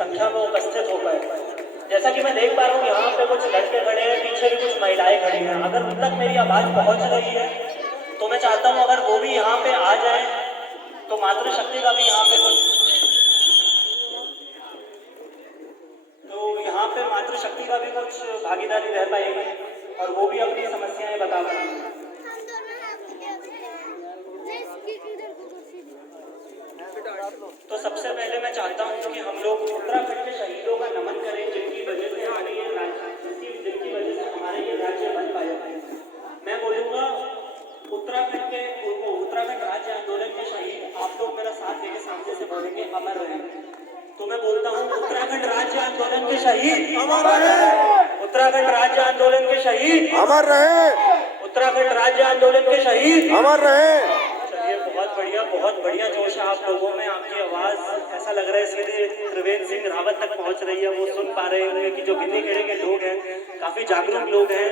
संख्या में उपस्थित हो पाए। जैसा कि मैं देख पा रहा हूँ यहाँ पे कुछ लड़के खड़े हैं, पीछे भी कुछ महिलाएं खड़ी हैं। अगर उन तक मेरी आवाज पहुंच रही है तो मैं चाहता हूँ अगर वो भी यहाँ पे आ जाए तो मातृशक्ति का भी यहाँ पे मातृशक्ति का भी कुछ भागीदारी रह पाएगी और वो भी अपनी समस्याएं बता पाएंगे। तो सबसे पहले मैं चाहता हूँ कि हम लोग उत्तराखंड के शहीदों का नमन करें जिनकी वजह से हमारे ये राज्य बन पाया। मैं बोलूँगा उत्तराखंड राज्य आंदोलन के शहीद आप लोग मेरा साथ देके सामने से बोलेंगे अमर रहे। तो मैं बोलता हूँ उत्तराखंड राज्य आंदोलन के शहीद अमर रहे। उत्तराखंड राज्य आंदोलन के शहीद अमर रहे। उत्तराखंड राज्य आंदोलन के शहीद अमर रहे। चलिए बहुत बढ़िया जोश है आप लोगों में। आपकी आवाज ऐसा लग रहा है सीधे त्रिवेंद्र सिंह रावत तक पहुंच रही है। वो सुन पा रहे होंगे कि जो गिन्नी खेड़े के लोग हैं काफी जागरूक लोग हैं।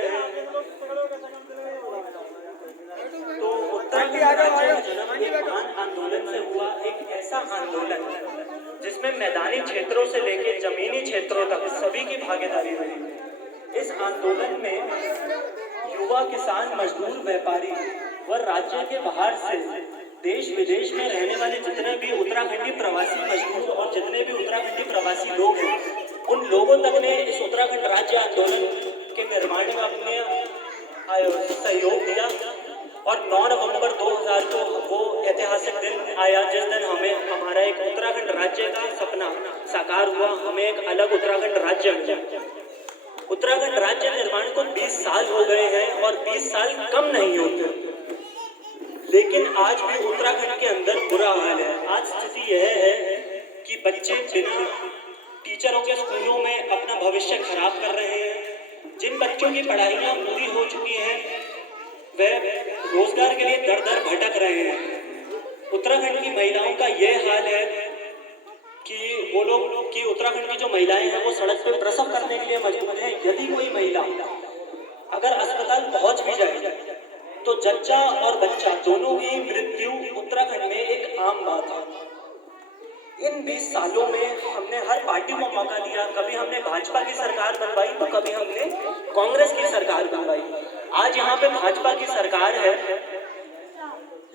तो उत्तराखंड राज्य का जन्म एक महान आंदोलन से हुआ, एक ऐसा आंदोलन जिसमें मैदानी क्षेत्रों से लेकर जमीनी क्षेत्रों तक सभी की भागीदारी रही। इस आंदोलन में युवा, किसान, मजदूर, व्यापारी व राज्य के बाहर से देश विदेश में रहने वाले जितने भी उत्तराखंडी प्रवासी मजदूर और जितने भी उत्तराखंडी प्रवासी लोग हैं उन लोगों तक ने इस उत्तराखंड राज्य आंदोलन के निर्माण में अपने सहयोग दिया। और 9 नवंबर 2000 को वो ऐतिहासिक दिन आया जिस दिन हमें हमारा एक उत्तराखंड राज्य का सपना साकार हुआ। हमें एक अलग उत्तराखंड राज्य मिला। उत्तराखंड राज्य निर्माण को 20 साल हो गए हैं और 20 साल कम नहीं होते, लेकिन आज भी उत्तराखंड के अंदर बुरा हाल है। आज स्थिति यह है कि बच्चे बिना टीचरों के स्कूलों में अपना भविष्य खराब कर रहे हैं। जिन बच्चों की पढ़ाइयाँ पूरी हो चुकी हैं वह रोजगार के लिए दर दर भटक रहे हैं। उत्तराखंड की महिलाओं का यह हाल है कि वो लोग कि उत्तराखंड की जो महिलाएं हैं वो सड़क पे प्रसव करने के लिए मजबूर हैं। यदि कोई महिला अगर अस्पताल पहुंच भी जाए तो जच्चा और बच्चा दोनों की मृत्यु उत्तराखंड में एक आम बात है। इन 20 सालों में हमने हर पार्टी को मौका दिया। कभी हमने भाजपा की सरकार बनवाई तो कभी हमने कांग्रेस की सरकार बनवाई। आज यहाँ पे भाजपा की सरकार है,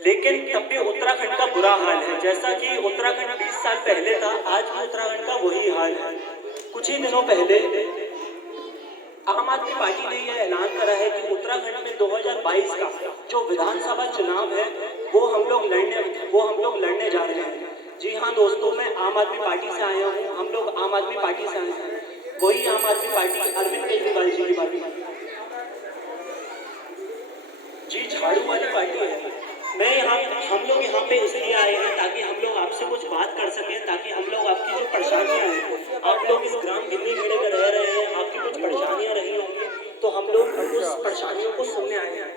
लेकिन तब भी उत्तराखंड का बुरा हाल है। जैसा कि उत्तराखंड 20 साल पहले था, आज भी उत्तराखंड का वही हाल है। कुछ ही दिनों पहले आम आदमी पार्टी ने यह ऐलान करा है कि उत्तराखंड में 2022 का जो विधानसभा चुनाव है वो हम लोग लड़ने जा रहे हैं। जी हाँ दोस्तों, मैं आम आदमी पार्टी से आया हूँ। हम लोग आम आदमी पार्टी से आए हैं। वही आम आदमी पार्टी अरविंद केजरीवाल जी की पार्टी जी झाड़ू वाली पार्टी है। हम लोग यहाँ पे इसलिए आए हैं ताकि हम लोग आपसे कुछ बात कर सकें, ताकि हम लोग आपकी जो परेशानियाँ हैं, आप लोग इस ग्राम गिन्नी खेड़े में रह रहे हैं, आपकी कुछ परेशानियाँ रही होंगी तो हम लोग उस परेशानियों को सुनने आए हैं।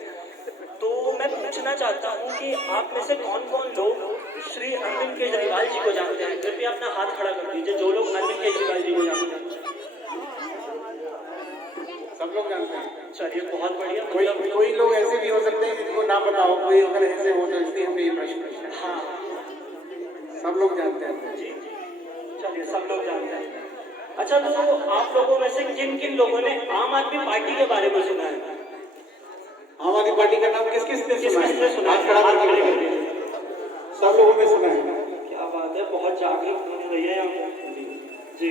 तो मैं पूछना चाहता हूँ कि आप में से कौन कौन लोग श्री अरविंद केजरीवाल जी को जानते हैं? कृपया अपना हाथ खड़ा कर दीजिए जो लोग अरविंद केजरीवाल जी को जानते हैं। सब लोग जानते हैं। चलिए बहुत बढ़िया। कोई लोग ऐसे भी हो सकते हैं जिनको ना पता हो, कोई अगर ऐसे हो तो इसलिए हमें ये प्रश्न पूछा। हाँ, सब लोग जानते हैं जी। चलिए सब लोग जानते हैं। अच्छा, तो आप लोगों में से किन किन लोगों ने आम आदमी पार्टी के बारे में सुना है? आम आदमी पार्टी का नाम किस किस ने सुना है? सब लोगों ने सुना है। क्या बात है, बहुत जागरूक होने रही है यहाँ जी।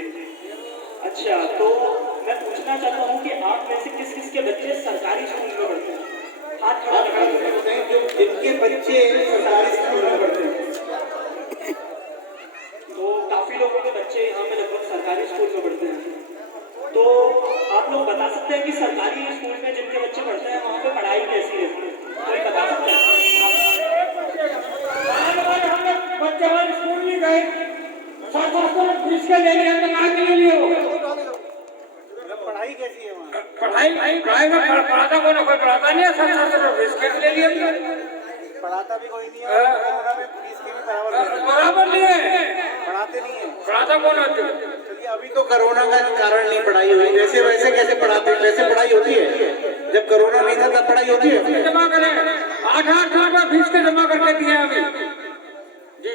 अच्छा, तो मैं पूछना चाहता हूँ कि आप में से किस किस के बच्चे सरकारी स्कूल में पढ़ते हैं? हाथ खड़ा करते हैं जो जिनके बच्चे सरकारी स्कूल में पढ़ते हैं। तो काफी लोगों के बच्चे यहाँ पे लगभग सरकारी स्कूल में पढ़ते हैं। तो आप लोग बता सकते हैं कि सरकारी स्कूल में जिनके बच्चे पढ़ते हैं वहाँ पे पढ़ाई कैसी है? कोई बता सकते हैं? बच्चे वाले स्कूल में गए, फीस के लिए पढ़ाई कैसी है वहाँ? पढ़ाई में पढ़ाता कोई पढ़ाता नहीं है, फीस के लिए पढ़ाता भी कोई नहीं है। कोरोना में पुलिस के भी बराबर नहीं है, पढ़ाते नहीं है। पढ़ाता कौन होते? चलिए, अभी तो कोरोना का कारण नहीं पढ़ाई हुई, वैसे कैसे पढ़ाते हैं? वैसे पढ़ाई होती है। जब कोरोना नहीं था तब पढ़ाई होती है। जमा करें 8 फीस के जमा करके दिए अभी जी।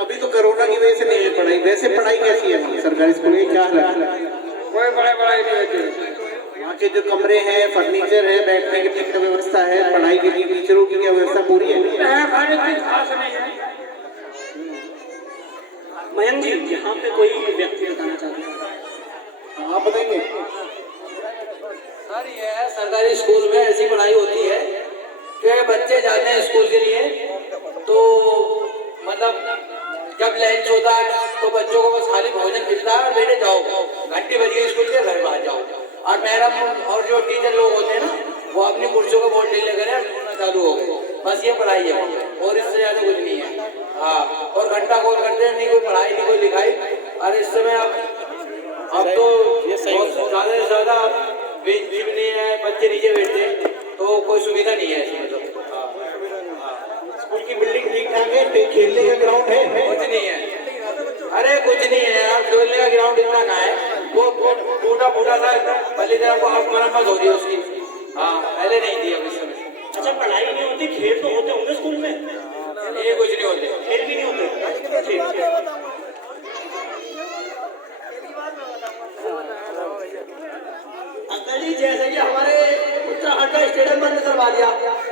अभी तो कोरोना की वजह से नहीं है पढ़ाई, वैसे पढ़ाई कैसी है वहाँ सरकारी स्कूल में, क्या हालत है? कोई पढ़ाई नहीं होती। वहाँ के जो कमरे हैं, फर्नीचर है, बैठने की ठीक व्यवस्था है, पढ़ाई के लिए टीचरों की क्या व्यवस्था पूरी है? खाने की खास नहीं है। मयंक जी, यहाँ पे कोई व्यक्ति बताना चाहते हैं? आप बताएंगे? सर ये है, सरकारी स्कूल में ऐसी पढ़ाई होती है कि बच्चे जाते हैं स्कूल के लिए, तो मतलब जब लंच होता है तो बच्चों को बस खाली भोजन मिलता है और बेटे जाओ, घंटी बज गई स्कूल के, घर में आ जाओ। और मैडम और जो टीचर लोग होते हैं ना, वो अपनी कुर्सियों को बोर्ड ढीले करें और ढूंढना चालू हो गए। बस ये पढ़ाई है और इससे ज्यादा कुछ नहीं है। हाँ, और घंटा कॉल करते हैं, नहीं कोई पढ़ाई नहीं कोई लिखाई। और इस समय अब तो ज्यादा से ज्यादा बेंच भी नहीं है, बच्चे नीचे बैठते हैं, तो कोई सुविधा नहीं है इसमें। तो स्कूल की बिल्डिंग ठीक ठाक है, खेलने का ग्राउंड है? कुछ नहीं है, अरे कुछ नहीं है यार, खेलने का ग्राउंड इतना कहाँ है, वो टूटा फूटा था, पहले दिन आपको अब मरम्मत हो रही है उसकी। हाँ, पहले नहीं थी अब इस समय। अच्छा, पढ़ाई नहीं होती, खेल तो होते होंगे स्कूल में? ये कुछ नहीं होते, खेल भी नहीं होते? ठीक। अंकल जी, जैसे कि हमारे उत्तराखंड का स्टेडियम बंद करवा दिया,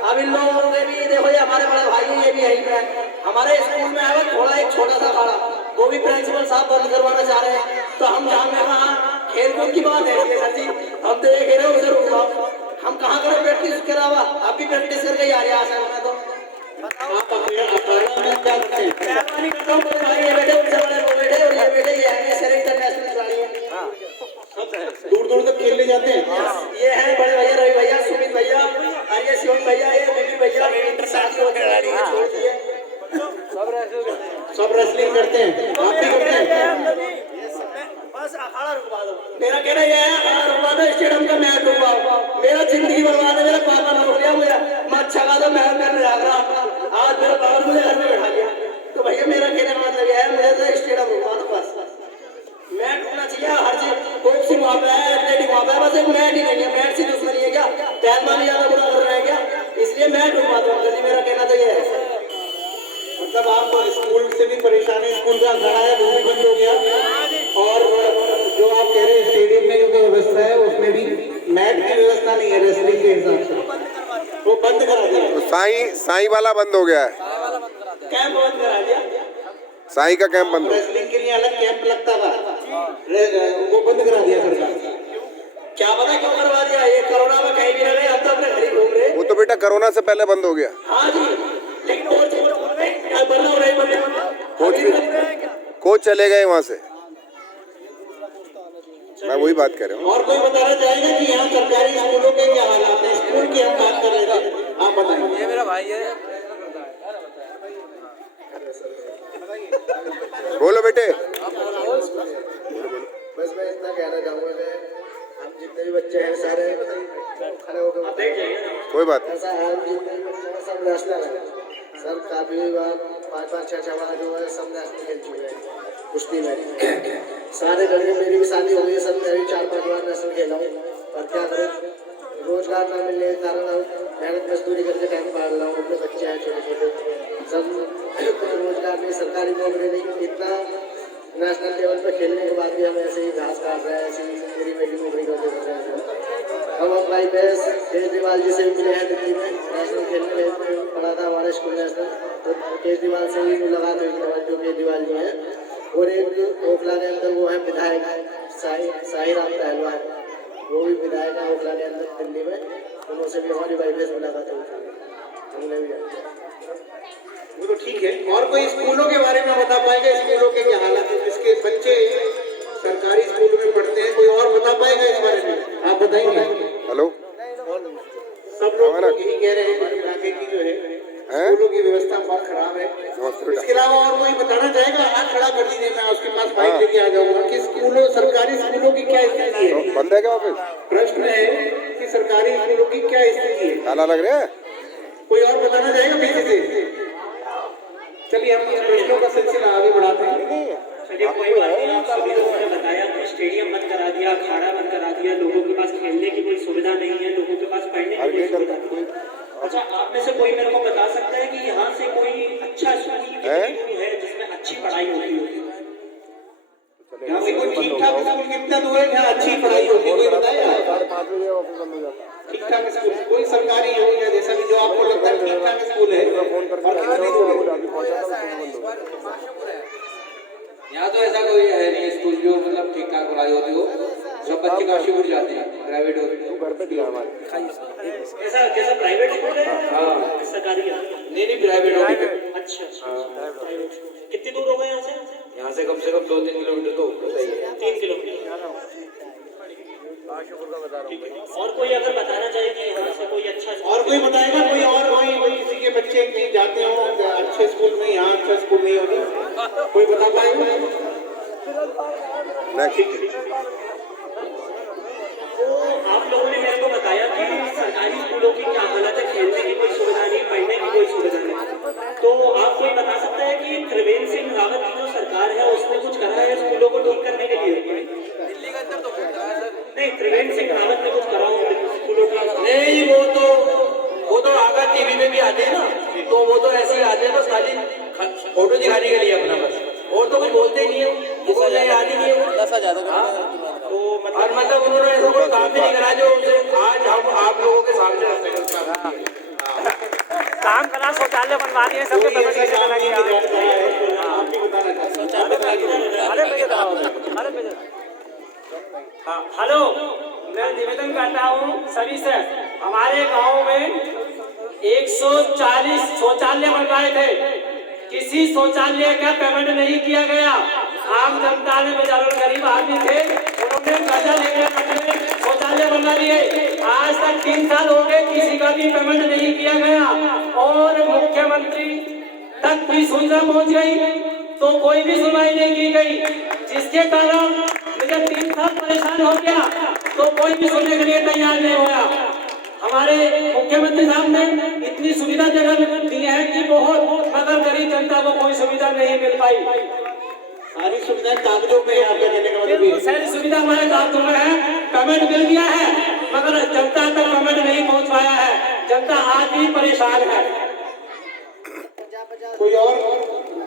अब इन लोगों ने भी देखो, ये हमारे बड़े भाई हैं, ये भी यहीं पे हमारे स्कूल में है थोड़ा एक छोटा सा खाड़ा, वो भी प्रिंसिपल साहब बंद करवाना चाह रहे हैं। तो हम जहाँ में कहाँ खेल कूद की बात है सर जी, हम तो ये कह रहे हो उसे रुकवा, हम कहाँ करें प्रैक्टिस, उसके अलावा आप भी प्रैक्टिस करके ही आ रहे हैं आसान में। तो आप अखाड़ा में क्या करते हैं? मेहरबानी करता हूँ, मेरे भाई ये बेटे उनसे बड़े वो बेटे, और ये बेटे ये है सर इंटरनेशनल खिलाड़ी है, दूर दूर तक खेलने जाते हैं? ये है बड़े भैया रवि भैया, सुमित भैया, और ये शिवम भैया, ये विपिन भैया, इंटरनेशनल खिलाड़ी है, छोड़ दिए। सब रेसलिंग करते हैं, आप भी करते हैं? बस अखाड़ा रुकवा दो, मेरा कहना यह है, अखाड़ा रुकवा दो, स्टेडियम का मैच रुकवाओ। मेरा जिंदगी बर्बाद है, मेरा पापा नौकरिया हुआ, मैं अच्छा खासा महल करने लग रहा, आज मेरा बाबा मुझे घर में बैठा दिया। तो भैया मेरा कहने का मतलब यह है, मुझे तो स्टेडियम रुकवा दो बस, मैच रुकना चाहिए हर चीज, बॉक्सिंग वहाँ पे है, एथलेटिक वहाँ पे है, बस एक मैच ही नहीं है, मैच से दुश्मनी है क्या, पहलवानी ज्यादा बुरा कर रहे हैं क्या, इसलिए मैच रुकवा दो अंकल जी, मेरा कहना तो यह है। मतलब आप स्कूल से भी परेशानी, स्कूल का अखाड़ा है वो भी बंद हो गया, और जो आप कह रहे हैं स्टेडियम में जो व्यवस्था है उसमें भी मैट की व्यवस्था नहीं है रेसलिंग के हिसाब से, वो बंद करा दिया। तो साई वाला बंद हो गया है, कैंप बंद करा दिया, साई का कैंप बंद हो गया। रेसलिंग के लिए अलग कैंप लगता था, वो बंद करा दिया सरकार। क्या पता क्यों करवा दिया, ये कोरोना में कहीं भी ना गए, हम तो अपने घर ही घूम रहे। वो तो बेटा कोरोना से पहले बंद हो गया। हाँ जी, लेकिन और चीज बनना हो रही बंदे, कोच चले गए वहाँ से, मैं वही बात कर रहा हूँ। और कोई बताना चाहेगा कि यहाँ सरकारी स्कूलों के क्या हालात है? स्कूल की हम बात कर रहे थे, आप बताएंगे। ये मेरा भाई है, बोलो बेटे। बस मैं इतना कहना चाहूँगा कि हम जितने भी बच्चे हैं सारे खड़े होकर कोई बात नहीं। ऐसा है, हम जितने भी बच्चे हैं सब नेशनल है सर, काफी बार 5-5, 6-6 बार जो है सब नेशनल खेल चुके हैं कुश्ती में। सारे लड़के, मेरी भी शादी हो गई, सब मैं भी 4-5 बार नेशनल खेला हूँ, पर क्या करूँ, रोजगार न मिलने के कारण मेहनत मजदूरी करके टाइम पार रहा हूँ, अपने बच्चे हैं छोटे छोटे, सब रोजगार नहीं, सरकारी नौकरी नहीं, इतना नेशनल लेवल पर खेलने के बाद भी हम ऐसे ही घास काट रहे हैं, ऐसे ही मेरी बेटी नौकरी करते कर रहे हैं। हम अपना बेस केजरीवाल जी से भी मिले हैं दिल्ली में, नेशनल खेलने में पढ़ा था हमारे स्कूल नेशनल, तो केजरीवाल से भी मुलाकात हुई थी, जो केजरीवाल जी हैं, और एक ओखला के अंदर वो है विधायक साही राम पहलवान, वो भी विधायक है ओखला के अंदर दिल्ली में, उनसे भी हमारी वाइफ से मुलाकात हुई थी, हमने भी। वो तो ठीक है, और कोई स्कूलों के बारे में बता पाएगा, स्कूलों के क्या हालात है, जिसके बच्चे सरकारी स्कूल में पढ़ते हैं, कोई और बता पाएगा इस बारे में? आप बताएंगे? हेलो, सब लोग तो यही कह रहे हैं इलाके की जो है स्कूलों की व्यवस्था बहुत खराब है। इसके अलावा और कोई बताना चाहेगा? हाथ खड़ा कर दीजिए, मैं उसके पास माइक लेके आ जाऊंगा कि स्कूलों, सरकारी स्कूलों की क्या स्थिति है? बंद है क्या ऑफिस? प्रश्न है कि सरकारी स्कूलों की क्या स्थिति है? ताला लग रहा है। कोई और बताना चाहेगा पीछे से? चलिए हम प्रश्नों का सिलसिला आगे बढ़ाते हैं। चलिए कोई बात नहीं, आप सभी लोगों ने बताया कि स्टेडियम बंद करा दिया, अखाड़ा बंद करा दिया, लोगों के पास खेलने की कोई सुविधा नहीं है, लोगों के पास पढ़ने की कोई सुविधा नहीं है। अच्छा, आप में से कोई मेरे को बता सकता है कि यहाँ से कोई अच्छा स्कूल है जिसमें अच्छी कोई ठीक ठाक स्कूल कितना दूर है जहाँ अच्छी पढ़ाई होगी, कोई बताएगा? ठीक ठाक स्कूल कोई सरकारी हो या जैसा भी जो आपको लगता है ठीक ठाक स्कूल है और कितनी दूर है? यहाँ तो ऐसा कोई है नहीं स्कूल जो मतलब ठीक ठाक पढ़ाई होती हो, सब बच्चे काशीपुर जाते हैं, प्राइवेट होते हैं। कैसा कैसा प्राइवेट स्कूल है? हाँ सरकारी है? नहीं प्राइवेट होती है। अच्छा कितनी दूर हो गए यहाँ से कम से कम 2-3 किलोमीटर तो होता ही है। 3 किलोमीटर। और कोई अगर बताना चाहे कि यहाँ से कोई अच्छा और कोई बताएगा? कोई और कोई किसी के बच्चे कहीं जाते हो अच्छे स्कूल में, यहाँ अच्छा स्कूल नहीं होती, कोई बता पाएगा? तो आप लोगों ने मेरे को बताया कि सरकारी स्कूलों की क्या हालत है, खेलने की कोई सुविधा नहीं, पढ़ने की कोई सुविधा नहीं। तो आप कोई बता सकता है कि त्रिवेंद्र सिंह रावत की जो सरकार है उसने कुछ करा है स्कूलों को ठीक करने के लिए? दिल्ली के अंदर तो नहीं, त्रिवेंद्र सिंह रावत ने कुछ करा हो स्कूलों का? नहीं, वो तो आगे टीवी में भी आते हैं ना, तो वो तो ऐसे ही आते हैं बस खाली फोटो दिखाने के लिए अपना, बस और तो कुछ बोलते ही नहीं है, वो नहीं आती नहीं है वो। तो और मतलब उन्होंने ऐसा कोई काम भी नहीं करा जो उसे आज हम आप लोगों के सामने रखते हैं। काम करा, शौचालय बनवा दिए, सबके पेमेंट कैसे चला गया? हेलो, मैं निवेदन करता हूँ सभी से, हमारे गांव में 140 शौचालय बनवाए थे, किसी शौचालय का पेमेंट नहीं किया गया। आम जनता ने, बेचारे गरीब आदमी थे, उन्होंने कर्जा लेकर शौचालय बनवा लिए। आज तक 3 साल हो गए, किसी का भी पेमेंट नहीं किया गया और मुख्यमंत्री तक भी सूचना पहुंच गई तो कोई भी सुनवाई नहीं की गई, जिसके कारण मुझे 3 साल परेशान हो गया तो कोई भी सुनने के लिए तैयार नहीं हुआ। हमारे मुख्यमंत्री साहब ने इतनी सुविधा जगह दी है कि बहुत, मगर गरीब जनता को कोई सुविधा नहीं मिल पाई। सारी सुविधाएं कागजों में आपके कहने का मतलब ये है। सारी सुविधा हमारे कागजों में है, पेमेंट मिल गया है मगर जनता तक पेमेंट नहीं पहुंच पाया है, जनता आज भी परेशान है। कोई और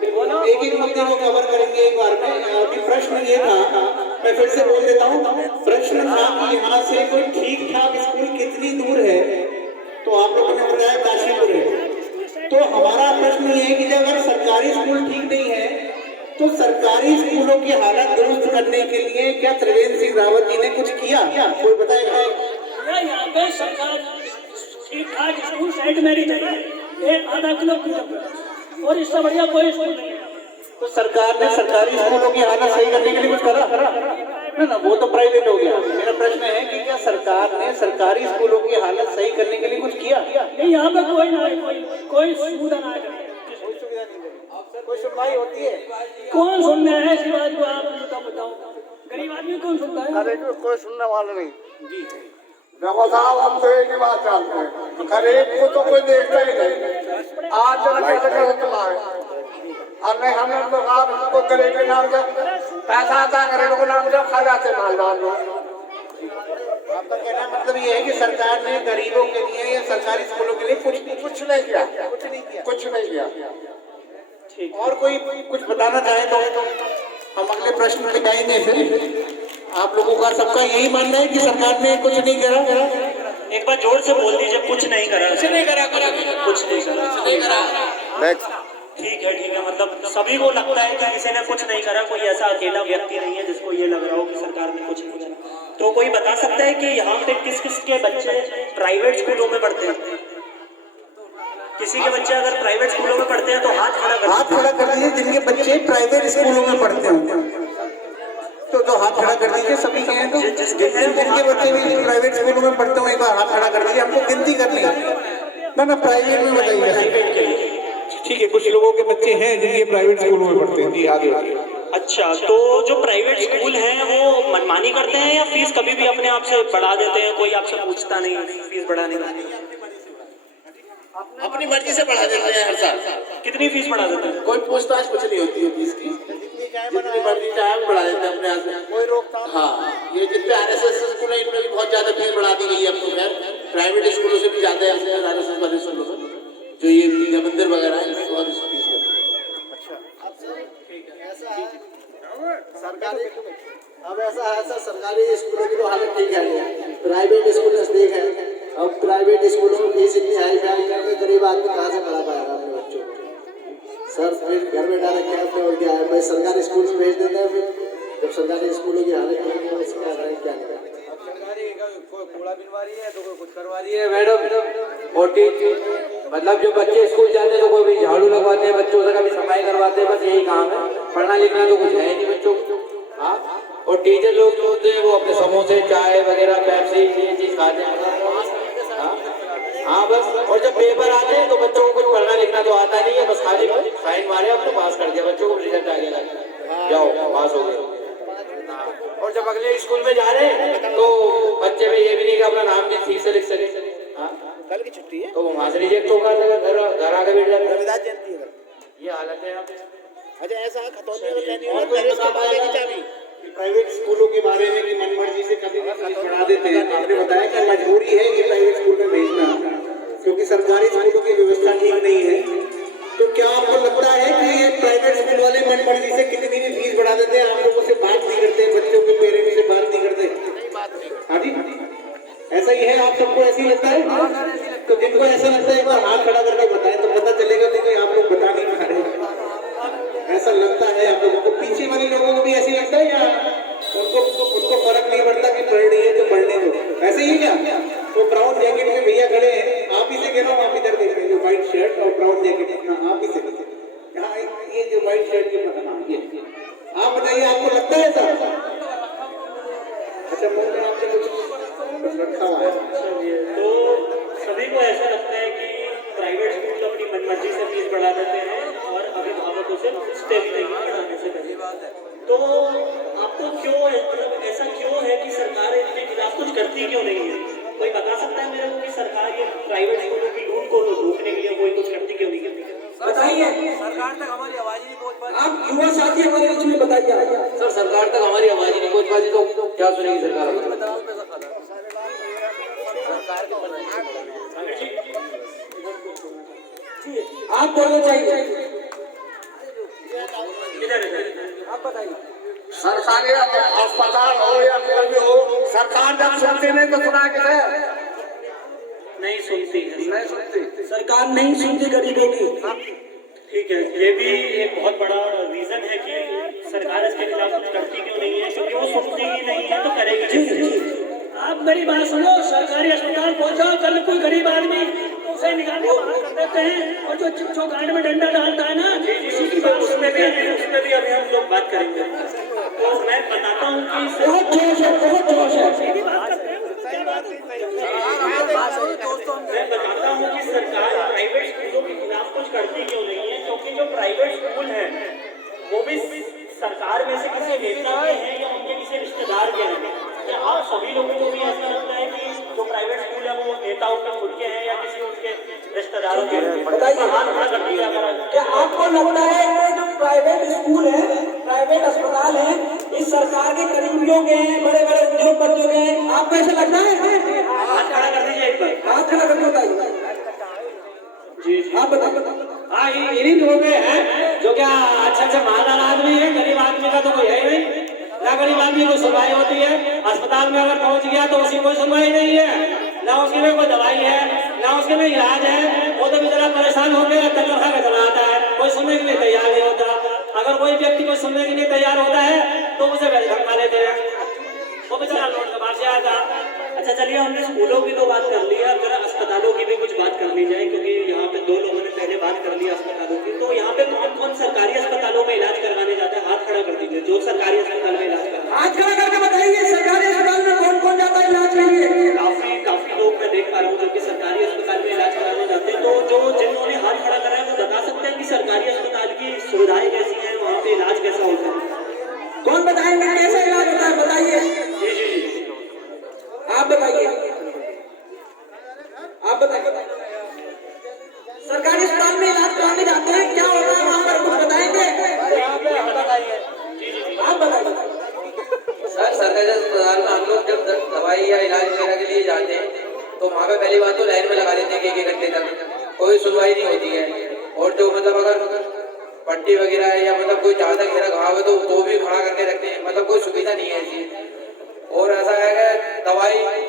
एक एक मुद्दे को कवर करेंगे एक बार में। अभी प्रश्न ये था, मैं फिर से बोल देता हूँ, प्रश्न था कि यहाँ से कोई ठीक ठाक स्कूल कितनी दूर है, तो आप लोगों ने बताया काशीपुर है। तो हमारा प्रश्न ये है कि अगर सरकारी स्कूल ठीक नहीं है तो सरकारी स्कूलों की हालत दुरुस्त करने के लिए क्या त्रिवेंद्र सिंह रावत जी ने कुछ किया? कोई बताएगा? यहाँ पे सरकार ठीक ठाक स्कूल साइड में नहीं चाहिए, 1-आधा किलोमीटर और इससे बढ़िया कोई स्कूल नहीं है। तो सरकार ने सरकारी स्कूलों की हालत सही करने के लिए कुछ करा? ना, वो तो प्राइवेट हो गया। मेरा प्रश्न है कि क्या सरकार ने सरकारी स्कूलों की हालत सही करने के लिए कुछ किया? नहीं, यहाँ पे कोई ना, कोई सुविधा ना है, कोई सुनवाई होती है? कौन सुनना है ऐसी बात को? आप बताओ, गरीब आदमी कौन सुनता है? अरे कोई सुनने वाला नहीं। देखो साहब, हम तो एक ही बात चाहते हैं, गरीब को तो कोई देखता ही नहीं। आज कैसे चला है और नहीं, हमने तो कहा को गरीब के नाम से पैसा आता, गरीब को नाम से खा जाते मालदार लोग। आपका कहना मतलब ये है कि सरकार ने गरीबों के लिए या सरकारी स्कूलों के लिए कुछ नहीं किया? कुछ नहीं किया। और कोई कुछ बताना चाहे तो हम अगले प्रश्न पे जाएंगे। फिर आप लोगों का सबका यही मानना है कि सरकार ने कुछ नहीं करा? एक बार जोर से बोल दीजिए, कुछ नहीं करा। कुछ नहीं करा, कुछ नहीं करा। नेक्स्ट। ठीक है, मतलब सभी को लगता है कि किसी ने कुछ नहीं करा, कोई ऐसा अकेला व्यक्ति नहीं है जिसको ये लग रहा हो कि सरकार ने कुछ नहीं करा। तो कोई बता सकता है कि यहाँ पे किस किस के बच्चे प्राइवेट स्कूलों में पढ़ते हैं? किसी के बच्चे अगर प्राइवेट स्कूलों में पढ़ते हैं तो हाथ खड़ा कर दीजिए जिनके बच्चे प्राइवेट स्कूलों में पढ़ते हो, तो हाथ खड़ा कर दीजिए। सभी के हैं तो जिनके बच्चे भी प्राइवेट स्कूलों में पढ़ते हो एक बार हाथ खड़ा कर दीजिए। हमको गिनती करनी है ना, प्राइवेट में बताइए। ठीक है, कुछ लोगों के बच्चे हैं जिनके प्राइवेट स्कूलों में पढ़ते हैं। जी आगे। अच्छा, तो जो प्राइवेट स्कूल हैं वो मनमानी करते हैं या फीस कभी भी अपने आप से बढ़ा देते हैं? कोई आपसे पूछता नहीं फीस बढ़ाने का? अपनी मर्जी से बढ़ा देते हैं हर साल। कितनी फीस बढ़ा देते हैं? कोई पूछताछ कुछ नहीं होती है फीस की, जितनी मर्जी चाहे बढ़ा देते हैं अपने हाथ से, कोई रोकथाम। हाँ, ये जितने RSS स्कूल है इनमें भी बहुत ज्यादा फीस बढ़ा दी गई है। अब तो खैर प्राइवेट स्कूलों से भी ज्यादा है RSS वाले स्कूलों से, जो ये मंदिर वगैरह है इसमें बहुत फीस करते हैं। अच्छा, ऐसा है सरकारी अब ऐसा है सर, सरकारी स्कूलों की तो हालत ठीक है नहीं, प्राइवेट स्कूल नजदीक है। अब प्राइवेट स्कूलों में फीस इतनी हाई फाई करके गरीब आदमी कहाँ से पढ़ा पाएगा अपने बच्चों को। सर फिर घर में डायरेक्ट क्या अपने और क्या है, भाई सरकारी स्कूल में भेज देते हैं। फिर जब सरकारी स्कूलों की हालत ठीक है उससे क्या करें, क्या करें। कोई कूड़ा बिनवा रही है तो कोई कुछ करवा रही है मैडम। और मतलब जो बच्चे स्कूल जाते हैं तो कोई भी झाड़ू लगवाते हैं बच्चों से, कभी सफाई करवाते हैं, बस यही काम है। पढ़ना लिखना तो कुछ है ही नहीं बच्चों को। हाँ, और टीचर लोग जो होते हैं वो अपने समोसे चाय वगैरह पेप्सी ये चीज खाते हैं। हाँ बस, और जब पेपर आते हैं तो बच्चों को कुछ पढ़ना लिखना तो आता नहीं है, बस खाली साइन मारे अपने पास कर दिया, बच्चों को रिजल्ट आ गया, जाओ पास हो गए। और जब अगले स्कूल में जा रहे हैं तो बच्चे में ये भी नहीं कि अपना नाम भी ठीक से लिख सके। कल की छुट्टी है तो वो वहाँ से रिजेक्ट होगा, घर आके बैठ जाते हैं। रविदास जयंती है, ये हालत है यहाँ पे। अच्छा ऐसा खतौनी में कहनी है नरेश के बारे की चाबी। प्राइवेट स्कूलों के बारे में कि मनमर्जी से कभी भी फीस बढ़ा देते हैं। आपने बताया कि मजबूरी है कि प्राइवेट स्कूल में भेजना, क्योंकि सरकारी स्कूलों की व्यवस्था ठीक नहीं है। तो क्या आपको लगता है कि ये प्राइवेट स्कूल वाले मनमर्जी से कितनी भी फीस बढ़ा देते हैं, आप लोगों से बात नहीं करते, बच्चों के पेरेंट्स से बात नहीं करते? हाँ जी, ऐसा ही है, आप सबको ऐसे ही लगता है? तो जिनको ऐसा लगता है एक बार हाथ खड़ा करके बताएं तो पता चलेगा, क्योंकि आप लोग बता नहीं पा रहे। ऐसा लगता है आप लोगों को, पीछे वाले लोगों को भी ऐसे लगता है या उनको फर्क नहीं पड़ता कि पढ़ रही है तो पढ़ने दो, ऐसे ही क्या? तो ब्राउन जैकेट में भैया खड़े हैं, आप ही से कह रहा हूँ, आप इधर देख रहे हैं, जो व्हाइट शर्ट और ब्राउन जैकेट, आप ही से यहाँ ये जो व्हाइट शर्ट के आप बताइए, आपको लगता है ऐसा? अच्छा, मुंह में आपने कुछ रखा हुआ है? तो सभी को ऐसा लगता है कि प्राइवेट स्कूल अपनी मनमर्जी से फीस बढ़ा देते हैं और अभिभावकों से पूछते भी नहीं पढ़ाने से पहले। तो आपको क्यों मतलब ऐसा क्यों है कि सरकार इनके खिलाफ कुछ करती क्यों नहीं है? कोई बता सकता है मेरे को कि सरकार ये प्राइवेट स्कूलों की लूट को रोकने के लिए कोई कुछ करती क्यों नहीं है? बताइए, सरकार तक हमारी आवाज ही नहीं पहुंच पाती। आप युवा साथी हमारे बीच में बताइए। सर सरकार तक हमारी आवाज ही नहीं पहुंच पाती तो क्या सुनेगी सरकार? आप बोलना चाहिए, आप बताइए। सरकारी अस्पताल हो या कोई भी हो, सरकार जब सुनती नहीं तो सुना के नहीं सुनती है, नहीं सुनती। सरकार नहीं सुनती गरीबों की। ठीक है, ये भी एक बहुत बड़ा रीजन है कि सरकार इसके खिलाफ कुछ करती क्यों नहीं है, क्योंकि वो सुनती ही नहीं है तो करेगी कैसे? आप मेरी बात सुनो, सरकारी अस्पताल पहुंचो, कल कोई गरीब आदमी तो उसे निकाल के बाहर कर देते हैं, और जो गार्ड में डंडा डालता है ना, उसी की बात उसमें भी अभी हम लोग बात करेंगे। तो मैं बताता हूँ कि बहुत जोश है, बहुत जोश है। सीधी बात करते हैं, क्या बात है? मैं बताता हूँ कि सरकार प्राइवेट स्कूलों के खिलाफ कुछ करती क्यों नहीं है, क्योंकि जो प्राइवेट स्कूल है वो भी सरकार में से किसी नेता के हैं या उनके किसी रिश्तेदार के हैं। क्या आप सभी लोगों को भी ऐसा लगता है कि जो प्राइवेट स्कूल है वो नेताओं के खुद के हैं या किसी उनके रिश्तेदारों के हैं? बताइए, क्या आपको लगता है कि जो प्राइवेट स्कूल है, प्राइवेट अस्पताल है, इस सरकार के करीबियों के हैं, बड़े बड़े उद्योगपतियों के हैं? आपको ऐसा लगता है? हाथ खड़ा कर दीजिए एक बार, हाथ खड़ा करके बताइए। जी आप बताइए। हाँ, इन्हीं लोग हैं जो क्या अच्छा मालदार आदमी है, गरीब आदमी का तो कोई है ही नहीं। ना गरीब आदमी को सुनवाई होती है, अस्पताल में अगर पहुंच गया तो उसकी कोई सुनवाई नहीं है, ना उसके में कोई दवाई है, ना उसके में इलाज है। वो तो बेचारा परेशान हो गया, तनख्वाह का चला आता है, कोई सुनने के लिए तैयार नहीं होता। अगर कोई व्यक्ति को सुनने के लिए तैयार होता है तो उसे धक्का लेते हैं, वो बेचारा लौट के बाहर से आता। अच्छा चलिए, हमने स्कूलों की तो बात कर ली है, अगर अस्पतालों की भी कुछ बात कर ली जाए, क्योंकि यहाँ पे दो लोगों ने पहले बात कर ली अस्पतालों की। तो यहाँ पे कौन कौन सरकारी अस्पतालों में इलाज करवाने जाते हैं? हाथ खड़ा कर दीजिए जो सरकारी अस्पताल में इलाज करवाते हैं। हाथ खड़ा करके बताइए, सरकारी अस्पताल में कौन कौन जाता है इलाज के लिए? काफी लोग मैं देख पा रहा हूँ जो कि सरकारी अस्पताल में इलाज कराने जाते हैं। तो जो जिन्होंने हाथ खड़ा करा है वो बता सकते हैं कि सरकारी अस्पताल की सुविधाएं कैसी हैं, वहाँ पे इलाज कैसा होता है? कौन बताएंगे कैसा इलाज होता है? बताइए, जी आप बताइए, आप बताइए। सरकारी अस्पताल में इलाज कराने जाते हैं, क्या होता है वहाँ पर, कुछ बताएंगे? आप बताइए। सर सरकारी अस्पताल में हम लोग जब दवाई या इलाज वगैरह के लिए जाते हैं तो वहाँ पे पहली बात तो लाइन में लगा देते हैं एक घंटे तक, कोई सुनवाई नहीं होती है। और जो मतलब अगर पट्टी वगैरह है या मतलब कोई ज्यादा घेरा घाव है तो भी खड़ा करके रखते हैं, मतलब कोई सुविधा नहीं है ऐसी। दवाई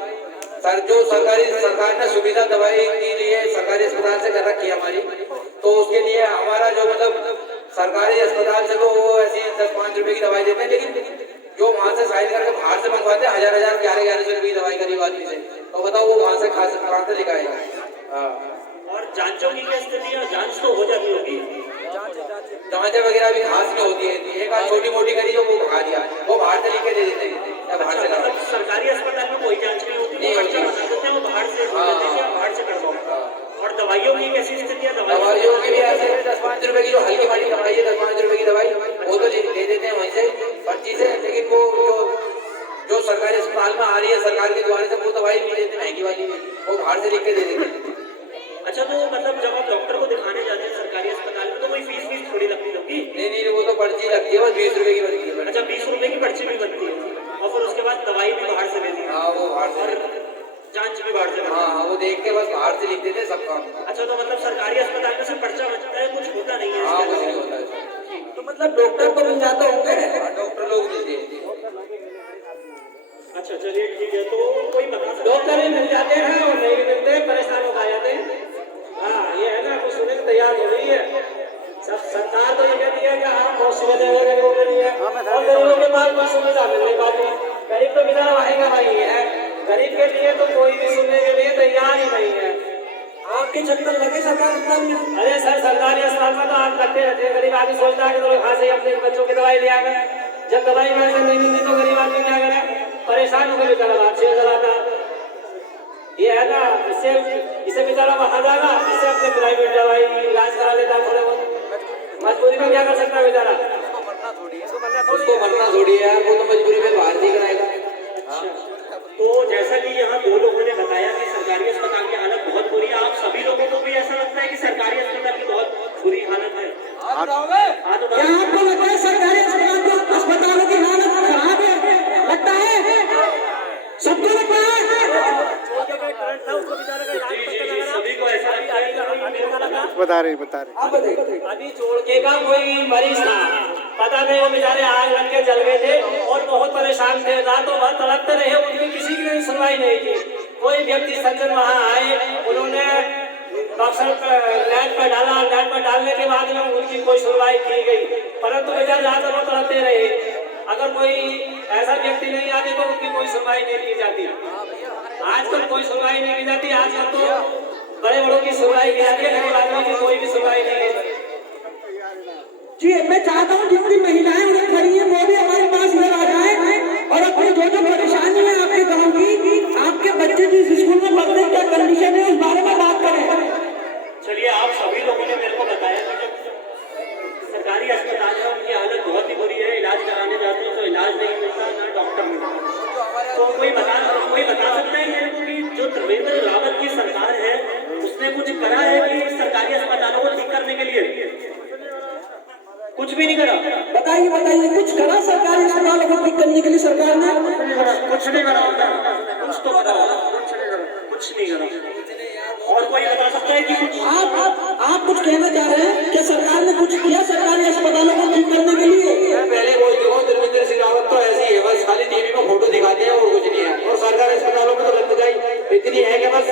सर जो सरकार ने सुविधा दवाई के लिए सरकारी अस्पताल से कर रखी है हमारी, तो उसके लिए हमारा जो मतलब सरकारी अस्पताल से तो वो ऐसी 10-5 रुपए की दवाई देते हैं, लेकिन जो वहाँ से साइन करके बाहर से मंगवाते हैं 1000-1100 रुपए की दवाई गरीब आदमी से, तो बताओ वो वहाँ से कहाँ से लेकर आएगा। हाँ, और जांचों की क्या स्थिति है? जांच तो हो जाती होगी, जांचें वगैरह भी खास नहीं होती है, एक आध छोटी मोटी करी जो वो भगा दिया, वो बाहर से लेके दे देते हैं या बाहर से मतलब सरकारी अस्पताल में कोई जांच नहीं होती, वो पर्चा बना देते हैं, वो बाहर से बाहर से करवाओ। और दवाइयों की कैसी स्थिति है? दवाइयों की भी ऐसे 10-5 रुपए की जो हल्की वाली दवाई है 10-5 रुपए की दवाई वो तो दे देते हैं वहीं से पर्ची से, लेकिन वो जो सरकारी अस्पताल में आ रही है सरकार के द्वारा से वो दवाई नहीं देते महंगी वाली, वो बाहर से लिख के दे देते हैं। अच्छा, तो मतलब जब आप डॉक्टर को दिखाने जाते हैं सरकारी अस्पताल में तो कोई फीस थोड़ी लगती होगी? नहीं, वो तो पर्ची लगती है, बस 20 रुपए की बनती है। अच्छा, 20 रुपए की पर्ची भी बनती है और फिर उसके बाद दवाई भी बाहर से लेती है? हाँ, वो बाहर से, जांच भी बाहर से? हाँ, वो देख के बस बाहर से लिख देते सब काम। अच्छा, तो मतलब सरकारी अस्पताल में सिर्फ पर्चा बनता है, कुछ होता नहीं है? हाँ, कुछ नहीं होता है। तो मतलब डॉक्टर को मिल जाते होंगे? डॉक्टर लोग मिलते हैं। अच्छा, चलिए ठीक है, तो कोई बता सकता डॉक्टर ही मिल जाते हैं और नहीं मिलते परेशान हो जाते हैं। हाँ, ये है ना, कुछ सुनने को तैयार हो रही है। सब सरकार तो ये कहती है कि हाँ बहुत सुविधा है गरीबों के लिए, और गरीबों के पास कोई सुविधा मिलने वाली है। गरीब तो बेचारा वाहेगा भाई है, गरीब के लिए तो कोई भी सुनने के लिए तैयार ही नहीं है। आपके चक्कर लगे सरकारी अस्पताल में? अरे सर, सरकारी अस्पताल में तो आप लगते रहते हैं। गरीब आदमी सोचता है कि तो यहाँ से अपने बच्चों की दवाई ले आ गए, जब दवाई वैसे नहीं मिलती तो गरीब आदमी क्या करे, परेशान होकर बेचारा बात से चलाता। ये है ना, इससे बेचारा बाहर जाएगा, इससे अपने प्राइवेट दवाई इलाज करा लेता है थोड़े बहुत। मजबूरी में क्या कर सकता है बेचारा? उसको मरना थोड़ी है, वो तो मजबूरी में बाहर नहीं कराएगा। तो जैसा कि यहाँ 2 लोगों ने बताया कि सरकारी अस्पताल की हालत बहुत बुरी है, आप सभी लोगों को भी ऐसा लगता है कि सरकारी अस्पताल की बहुत बुरी हालत है? क्या आपको लगता है सरकारी अस्पतालों की हालत खराब है? लगता है सबको लगता है? सभी को ऐसा लगता है? बता रहे आप बताइए। अभी जोड़के का कोई मरीज था, पता नहीं वो बेचारे आग लग के जल गए थे और बहुत परेशान थे, रातों भर तड़पते रहे, उनकी किसी की नहीं सुनवाई नहीं की। कोई व्यक्ति सज्जन वहाँ आए, उन्होंने बक्सर नेट पर डाला, नेट पर डालने के बाद में उनकी कोई सुनवाई की गई, परंतु बेचारे रातों भर तड़पते रहे। अगर कोई ऐसा व्यक्ति नहीं आते तो उनकी कोई सुनवाई नहीं की जाती। आजकल कोई सुनवाई नहीं की जाती, आजकल तो बड़े बड़ों की सुनवाई की जाती है, गरीब आदमी की कोई भी सुनवाई नहीं है। जी, मैं चाहता हूँ जितनी महिलाएं उन्हें खड़ी हैं वो भी हमारे पास इधर आ जाए और अपनी जो परेशानी है आपके गाँव की, आपके बच्चे जिस स्कूल में पढ़ते हैं क्या कंडीशन है, उस बारे में बात करें। चलिए, आप सभी लोगों ने मेरे को बताया कि जब सरकारी अस्पताल में उनकी हालत बहुत ही बुरी है, इलाज कराने जाते हैं तो इलाज नहीं मिलता, ना डॉक्टर मिलता। तो कोई बता सकता है मेरे को कि जो त्रिवेंद्र रावत की सरकार है उसने कुछ करा है कि सरकारी अस्पतालों को ठीक करने के लिए? कुछ भी नहीं करा। बताइए कुछ करा सरकारी अस्पतालों को ठीक करने के लिए सरकार ने? कुछ नहीं करा होता, कुछ तो करा, कुछ नहीं करा। और कोई बता सकता है कि कुछ? आप कुछ कहना चाह रहे हैं कि सरकार ने कुछ किया सरकारी अस्पतालों को ठीक करने के लिए? पहले बोल चुका हूँ, त्रिवेंद्र सिंह रावत तो ऐसी है, बस खाली टीवी में फोटो दिखाते हैं और कुछ नहीं है। और सरकारी अस्पतालों में तो गंदगी इतनी है कि बस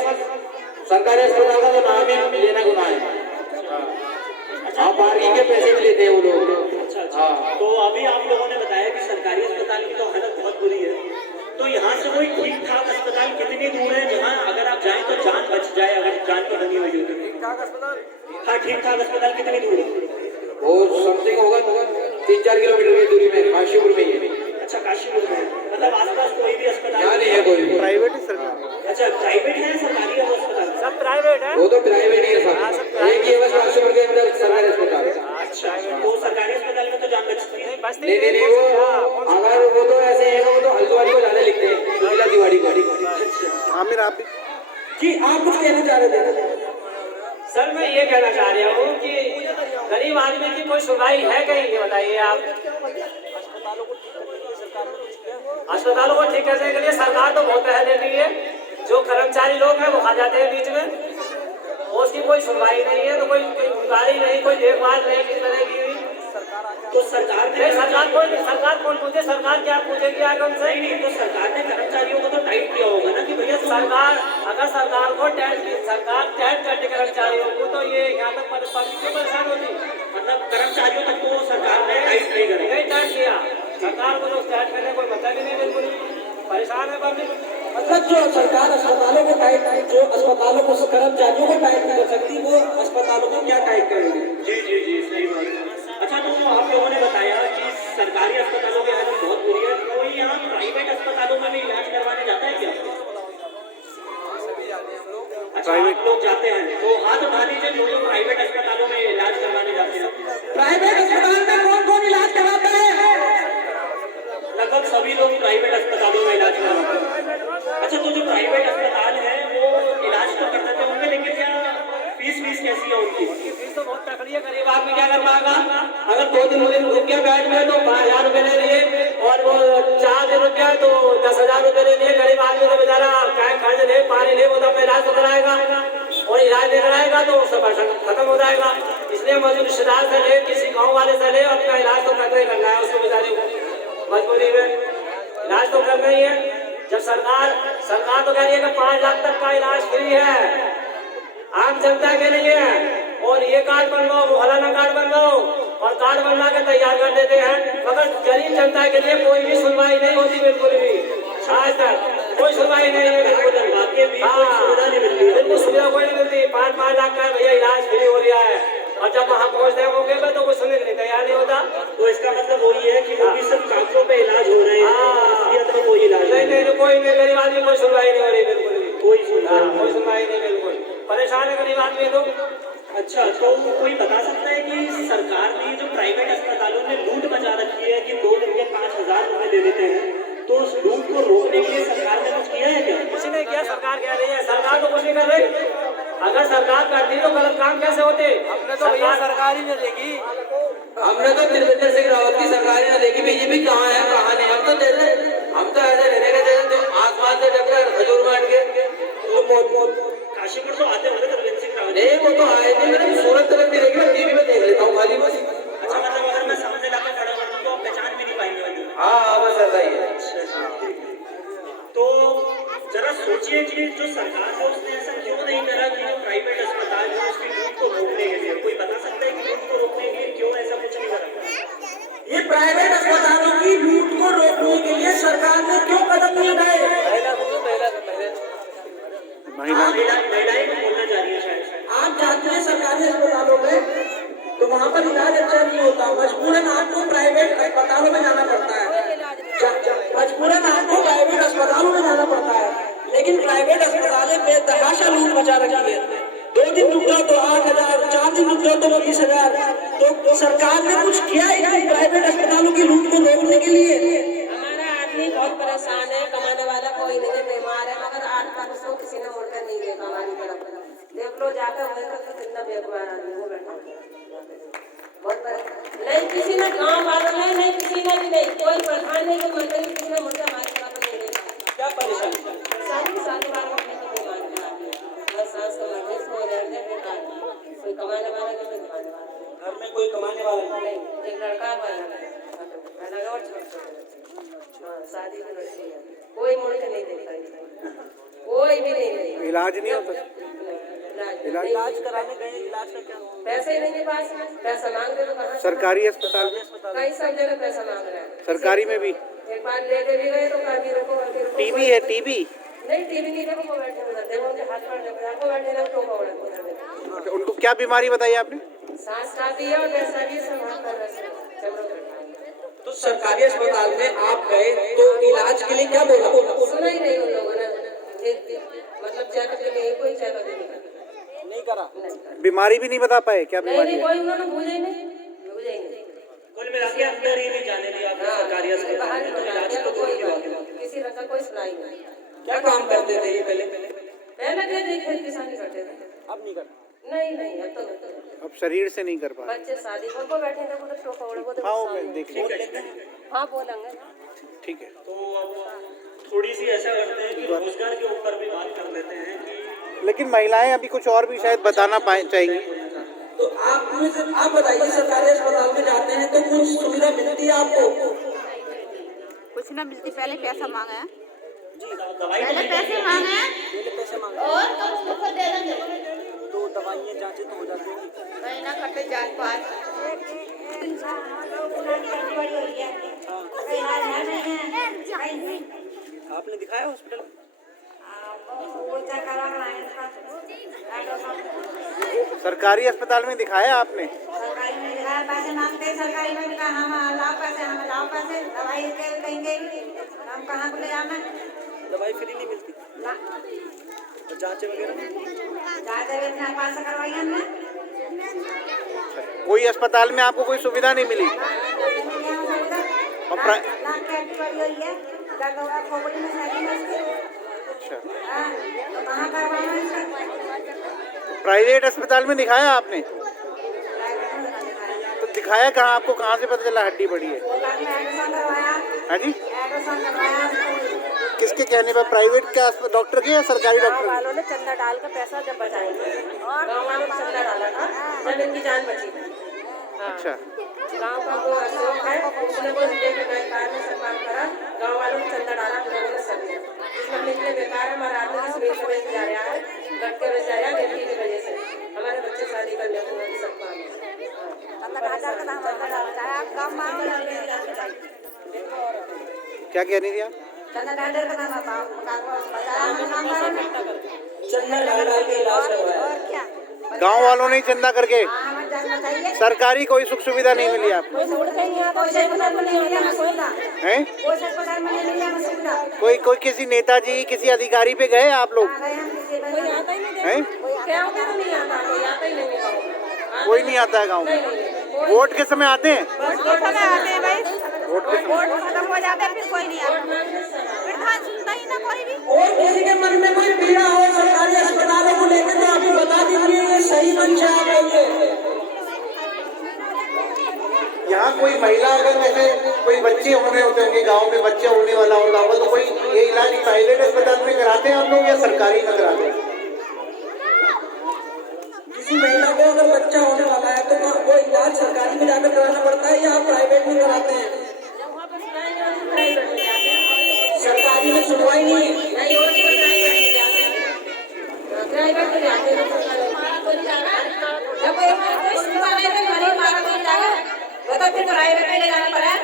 सरकारी अस्पताल का तो नाम ही लेना गुनाह है। आप पार्किंग के पैसे भी लेते हैं वो लोग। अच्छा, तो अभी आप लोगों ने बताया कि सरकारी अस्पताल की तो हालत बहुत बुरी है, तो यहाँ से कोई ठीक ठाक अस्पताल कितनी दूर है जहाँ अगर आप जाएं तो जान बच जाए, अगर जान तो बनी हुई हो? हाँ, ठीक ठाक अस्पताल कितनी दूर है? वो समथिंग होगा 3-4 किलोमीटर की दूरी में काशीपुर में ही है। अच्छा, काशीपुर में, मतलब आसपास कोई भी अस्पताल यहाँ नहीं है कोई भी। प्राइवेट ही सरकार। अच्छा, प्राइवेट है, सरकारी है वो अस्पताल? सब प्राइवेट है, वो तो प्राइवेट ही है सब, एक ही है बस काशीपुर के अंदर सरकारी अस्पताल। अच्छा, तो सरकारी अस्पताल में तो जान बचती है? नहीं, वो अगर वो तो ऐसे है, वो तो हल्द्वानी को जाने लिखते हैं, सुशीला तिवारी को। आमिर, आप भी जी, आप कुछ कहना चाह रहे थे? सर, मैं ये कहना चाह रहा हूँ कि गरीब आदमी की कोई सुनवाई है कहीं, ये बताइए आप। अस्पतालों को ठीक करने के लिए सरकार तो बहुत पैसे देती है, जो कर्मचारी लोग हैं वो खा जाते हैं बीच में, और उसकी कोई सुनवाई नहीं है, तो कोई गाड़ी नहीं, कोई देखभाल नहीं किस तरह की। तो सरकार ने सरकार कौन पूछे, सरकार क्या पूछेगी आगे उनसे? नहीं, तो सरकार ने कर्मचारियों को तो टाइट किया होगा ना कि भैया सरकार अगर सरकार को सरकार टैक्स करते कर्मचारियों को, तो ये यहाँ तक पब्लिक क्यों परेशान होती? मतलब कर्मचारियों तक तो सरकार ने टाइट नहीं करेगा। नहीं टाइट किया सरकार को, तो टाइट करने कोई मतलब ही नहीं, बिल्कुल परेशान है पब्लिक। मतलब जो सरकार अस्पतालों को टाइट, जो अस्पतालों को कर्मचारियों को टाइट नहीं कर सकती, वो अस्पतालों को क्या टाइट करेंगे? जी सही बात है। अच्छा, तो आप लोगों ने बताया कि सरकारी अस्पतालों की हालत बहुत बुरी है, कोई यहाँ प्राइवेट अस्पतालों में भी इलाज करवाने जाता है क्या? अच्छा, आप लोग जाते हैं तो हाथ उठा लीजिए जो लोग प्राइवेट अस्पतालों में इलाज करवाने जाते हैं। प्राइवेट अस्पताल में कौन कौन इलाज कराता है? लगभग सभी लोग प्राइवेट अस्पतालों में इलाज करवाते हैं। अच्छा, तो जो प्राइवेट अस्पताल है वो इलाज तो कर देते होंगे, लेकिन क्या फीस कैसी है उनकी? फीस तो बहुत तकड़ी है, गरीब आदमी क्या कर पाएगा? अगर 2 दिन रुक गया बेड में तो 5,000 रुपए ले लिए, और वो 4 दिन रुक गया तो 10,000 रुपए ले लिए। गरीब आदमी तो बेचारा क्या खर्च ले, पानी ले, वो तो अपना इलाज तो कराएगा, और इलाज नहीं कराएगा तो सब खत्म हो जाएगा। इसलिए मजदूर रिश्तेदार से ले, किसी गाँव वाले से ले, अपना इलाज तो करना ही करना है उसको, बेचारे को मजबूरी में इलाज तो करना ही है। जब सरकार तो कह रही है कि 5 लाख तक का इलाज फ्री है आम जनता के लिए, और ये कार्ड बनवाओ, वो फलाना कार्ड बनवाओ, और कार्ड बनवा के तैयार कर देते हैं, मगर गरीब जनता के लिए कोई भी सुनवाई नहीं होती, बिल्कुल भी आज तक कोई सुनवाई नहीं है, बिल्कुल सुविधा नहीं मिलती, बिल्कुल सुविधा कोई नहीं मिलती। 5 लाख का भैया इलाज फ्री हो रहा है, और जब वहाँ पहुँचते होंगे तो कोई सुनने के लिए तैयार नहीं होता। तो इसका मतलब वही है कि वो भी सिर्फ कागजों पे इलाज हो रहे हैं, असलियत में कोई इलाज नहीं, कोई नहीं, गरीब आदमी कोई सुनवाई नहीं हो रही, बिल्कुल भी कोई सुनवाई नहीं, बिल्कुल परेशान है गरीब आदमी तो। अच्छा, तो कोई बता सकता है कि सरकार ने जो प्राइवेट अस्पतालों में लूट मचा रखी है कि 2 दिन के 5,000 रुपए दे देते हैं, तो उस लूट को रोकने के लिए सरकार ने कुछ किया है क्या? कुछ नहीं किया, सरकार कह रही है, सरकार तो कुछ नहीं कर रही। अगर सरकार करती तो गलत काम कैसे होते? हमने तो भैया सरकार ही नहीं देखी, हमने तो त्रिवेंद्र सिंह रावत की सरकार ही नहीं देखी। बीजेपी कहाँ है कहाँ नहीं, हम तो दे रहे, हम तो ऐसे लेने के जैसे तो आसमान से टक्कर खजूर बांट के तो काशीपुर तो आते होंगे त्रिवेंद्र सिंह रावत? नहीं, वो तो आए नहीं, मैंने सूरत तक नहीं देखी, मैं टीवी में देख लेता हूँ खाली बस। अच्छा, मतलब अगर मैं समझ लाकर खड़ा कर दूं तो आप पहचान भी नहीं पाएंगे? हाँ बस ऐसा ही है। तो जरा सोचिए कि जो सरकार है उसने ऐसा क्यों नहीं करा कि जो प्राइवेट अस्पताल है उसकी लूट को रोकने के लिए, कोई बता सकता है कि लूट को रोकने के लिए क्यों ऐसा कुछ नहीं करा? ये प्राइवेट अस्पतालों की लूट को रोकने के लिए सरकार ने क्यों कदम नहीं उठाए? महिलाएं को बोलना जा रही है शायद। आप जाते हैं सरकारी अस्पतालों में तो वहाँ पर इलाज अच्छा नहीं होता, मजबूरन आपको प्राइवेट अस्पतालों में जाना पड़ता है, मजबूरन आपको प्राइवेट अस्पतालों में जाना पड़ता है। लेकिन प्राइवेट अस्पतालें बेतहाशा लूट मचा रखी है। 2 दिन रुक जाओ तो 8,000, 4 दिन रुक जाओ तो 20,000। तो सरकार ने कुछ किया है प्राइवेट अस्पतालों की लूट को रोकने के लिए? हमारा आदमी बहुत परेशान है, कमाने वाला कोई नहीं है, बीमार है, मगर 8 साल से किसी ने मुड़कर नहीं देखा हमारी तरफ। देख लो जाकर तो कितना बेगुमार आदमी वो बैठा बहुत नहीं, किसी ने गाँव वालों ने नहीं, किसी ने भी नहीं, कोई प्रधान नहीं, कोई मंत्री, किसी ने मुड़कर हमारी तरफ नहीं देखा। क्या परेशानी? सारी बार मम्मी की बीमार है, सांस का मरीज हो जाते हैं, कोई कमाने वाला नहीं, कमाने वाला घर में कोई कमाने वाला नहीं, एक लड़का लगा और शादी की लड़की है, कोई मुड़ के नहीं देखा, कोई भी नहीं। इलाज नहीं होता? इलाज कराने गए, इलाज का क्या? पैसे ही नहीं है पास, पैसा मांग रहे तो कहाँ? सरकारी अस्पताल में कई सब जगह पैसा मांग रहे हैं, सरकारी में भी। एक बार लेके भी गए तो कभी रुको टीबी है, टीबी नहीं, टीबी नहीं, देखो बैठे उधर, देखो उनके हाथ पर देखो बैठे ना, तो उधर उनको क्या बीमारी बताई आपने? सांस का भी है और वैसा भी संभाल कर रहे। तो सरकारी अस्पताल में आप गए तो इलाज के लिए क्या बोला? सुना ही नहीं उन लोगों ने, मतलब चेकअप के लिए कोई चेकअप नहीं करा, बीमारी भी नहीं बता पाए क्या बीमारी नहीं, है? कोई उन्होंने पूछा ही नहीं। कुल मिला के अंदर ही नहीं जाने दिया आपने सरकारी अस्पताल में, तो इलाज तो दूर की बात है। किसी तरह का कोई सुनाई नहीं। क्या काम करते थे ये पहले? पहले खेती किसानी करते थे, अब नहीं करते। नहीं, अब तो अब शरीर से नहीं कर पा रहे। बच्चे शादी को बैठे थे, वो शोक वो हाँ वो देखिए, हाँ बोलेंगे। ठीक है। तो अब थोड़ी सी ऐसा करते हैं कि रोजगार के ऊपर भी बात कर लेते हैं कि लेकिन महिलाएं अभी कुछ और भी शायद बताना चाहेंगी। तो आप बताइए, सरकारी अस्पताल में जाते हैं तो कुछ सुविधा मिलती है आपको? कुछ ना मिलती, पहले पैसा मांगा है, दवाई पहले पैसे मांगे हैं और कब उसको दे देंगे? तो दवाइयाँ जांचें तो हो जाती हैं। महीना खर्चे जान पास आपने दिखाया हॉस्पिटल? सरकारी अस्पताल में दिखाया आपने? सरकारी में दिखाया, पैसे मांगते हैं सरकारी में, कहा हम लाओ पैसे दवाई देंगे, हम कहाँ को ले जाना? दवाई फ्री नहीं मिलती और जांचें वगैरह? पास करवाई हमने। कोई अस्पताल में आपको कोई सुविधा नहीं मिली? और लाख की पड़ी हुई है, दर्द होगा खोपड़ी में साइकिल में उसकी। अच्छा, हाँ, तो कहाँ करवाना इसका? प्राइवेट अस्पताल में दिखाया आपने? तो दिखाया कहाँ, आपको कहाँ से पता चला हड्डी बड़ी है? एडमिशन करवाया, हाँ जी, एडमिशन करवाया। किसके कहने पर? प्राइवेट के डॉक्टर के या सरकारी गाँव डॉक्टर? वालों ने चंदा डाल कर पैसा जब बचाएंगे, गाँव वालों ने चंदा डाला था जब इनकी जान बची। हाँ। अच्छा, गाँव का वो अशोक है, उसने वो लेके गए कार में सब काम करा, गाँव वालों ने चंदा डाला, हम लोगों ने सब दिया। इसमें हम इतने बेकार है, हमारा आदमी की सिविल सर्विस जा रहा है, लड़के में जा रहा है लड़की की वजह से, हमारे बच्चे शादी करने को सब काम है। क्या कह रही थी आप? चंदा डाल का नाम चंदा डाल के इलाज करवाया। और क्या? गांव वालों ने चंदा करके? हमें जानना चाहिए। सरकारी कोई सुख सुविधा नहीं मिली आपको? हैं? कोई किसी नेताजी, किसी अधिकारी पे गए आप लोग? हैं? कोई नहीं आता है गांव में? वोट के समय आते हैं? वोट के समय खत्म हो जाता है, फिर कोई नहीं आता, फिर धान सुनता ही ना कोई भी। और किसी के मन में कोई पीड़ा हो सरकारी अस्पतालों को लेकर तो अभी बता दीजिए, ये सही मंच है, आप बोलिए। यहाँ कोई महिला अगर जैसे कोई बच्चे होने होते होंगे, गांव में बच्चे होने वाला होता होगा, तो कोई ये इलाज प्राइवेट अस्पताल में कराते हैं हम लोग या सरकारी में कराते हैं? किसी महिला को अगर बच्चा होने वाला है तो वो इलाज सरकारी में जाकर कराना पड़ता है या आप प्राइवेट में कराते हैं? सरकारी में सुनवाई नहीं है। प्राइवेट में जाते हैं, जब तो फिर प्राइवेट में ले जाना पड़ा।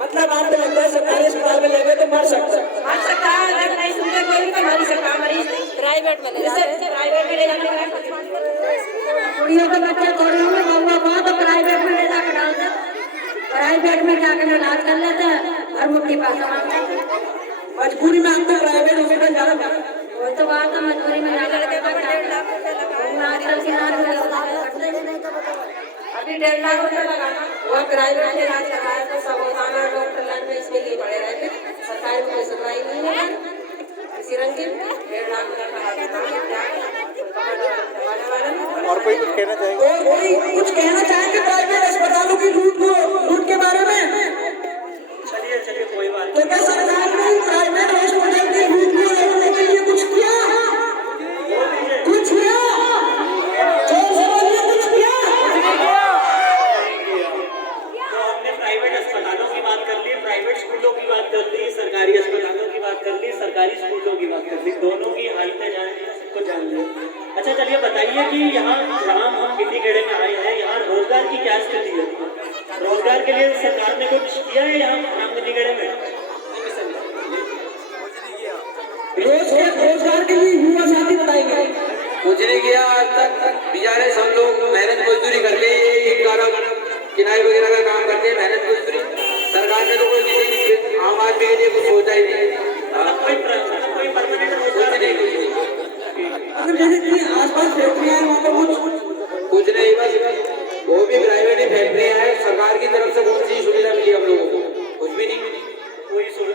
मतलब आपको लगता है सरकारी अस्पताल में ले गए तो मर सकता है? मर सकता है, अगर नहीं सुनते कोई भी तो मर ही सकता है मरीज। प्राइवेट में ले जाना पड़ा। कुड़ियों के बच्चे थोड़े होंगे, मम्मा पापा तो प्राइवेट में ले जाकर डालते हैं, प्राइवेट में जाकर इलाज कर लेते हैं और मुफ्त पैसा मांगते हैं। मजबूरी में आपको प्राइवेट हॉस्पिटल जाना पड़ा? वो तो बात है, मजबूरी में जाकर अभी 1.5 लाख रुपया लगा था, वो प्राइवेट में इलाज कराया तो सब रोजाना डॉक्टर लाइन में इसके लिए पड़े रहते, सरकारी में कोई सुनवाई नहीं है। किसी रंग की 1.5 लाख और कोई कुछ कहना चाहेंगे? और कोई कुछ कहना चाहेंगे प्राइवेट अस्पतालों की लूट के बारे में? चलिए कोई बात तो क्या सरकार ने प्राइवेट हॉस्पिटल की लूट को रोकने के लिए कुछ किया? कुछ किया? चोर समाज ने कुछ किया? तो हमने प्राइवेट अस्पतालों की बात कर ली, प्राइवेट स्कूलों की बात कर ली, सरकारी अस्पतालों की बात कर ली, सरकारी स्कूलों की बात कर ली, दोनों की हालतें जान ली, सबको जान लिया। अच्छा चलिए बताइए कि यहाँ हम गिद्दीखेड़े में आए हैं, यहाँ रोजगार की क्या स्थिति है? रोजगार के लिए सरकार ने कुछ किया है यहाँ गिद्दीखेड़े में? रोजगार के लिए युवा साथी बताएंगे। कुछ नहीं किया आज तक, बेचारे सब लोग मेहनत मजदूरी करके किनारे वगैरह का काम करते हैं, मेहनत मजदूरी। सरकार ने तो कोई किसी आम आदमी के लिए कुछ सोचा ही नहीं। कोई परमानेंट कुछ रोजगार नहीं, अगर जैसे आसपास फैक्ट्रियां हैं वहाँ पर कुछ नहीं, बस वो भी प्राइवेट ही फैक्ट्रियां हैं। सरकार की तरफ से कौन सी सुविधा मिली हम लोगों को? कुछ भी नहीं मिली।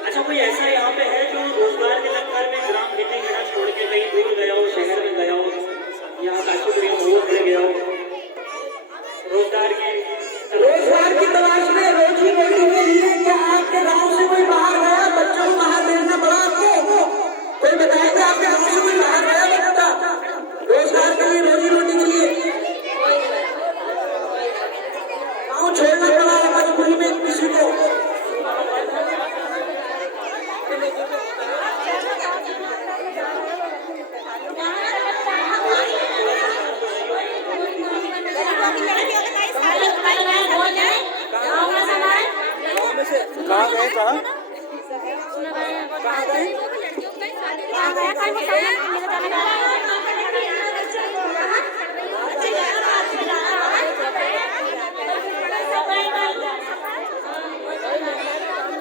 अच्छा कोई ऐसा यहाँ पे है जो रोजगार के चक्कर में ग्राम गिद्दीखेड़ा छोड़ के कहीं दूर गया हो, शहर में गया हो, यहाँ काशीपुर रोड ले गया हो, रोजगार की तलाश में रोजी रोटी के लिए? क्या आपके गांव से कोई बाहर गया? बच्चों को बाहर भेजना पड़ा आपको?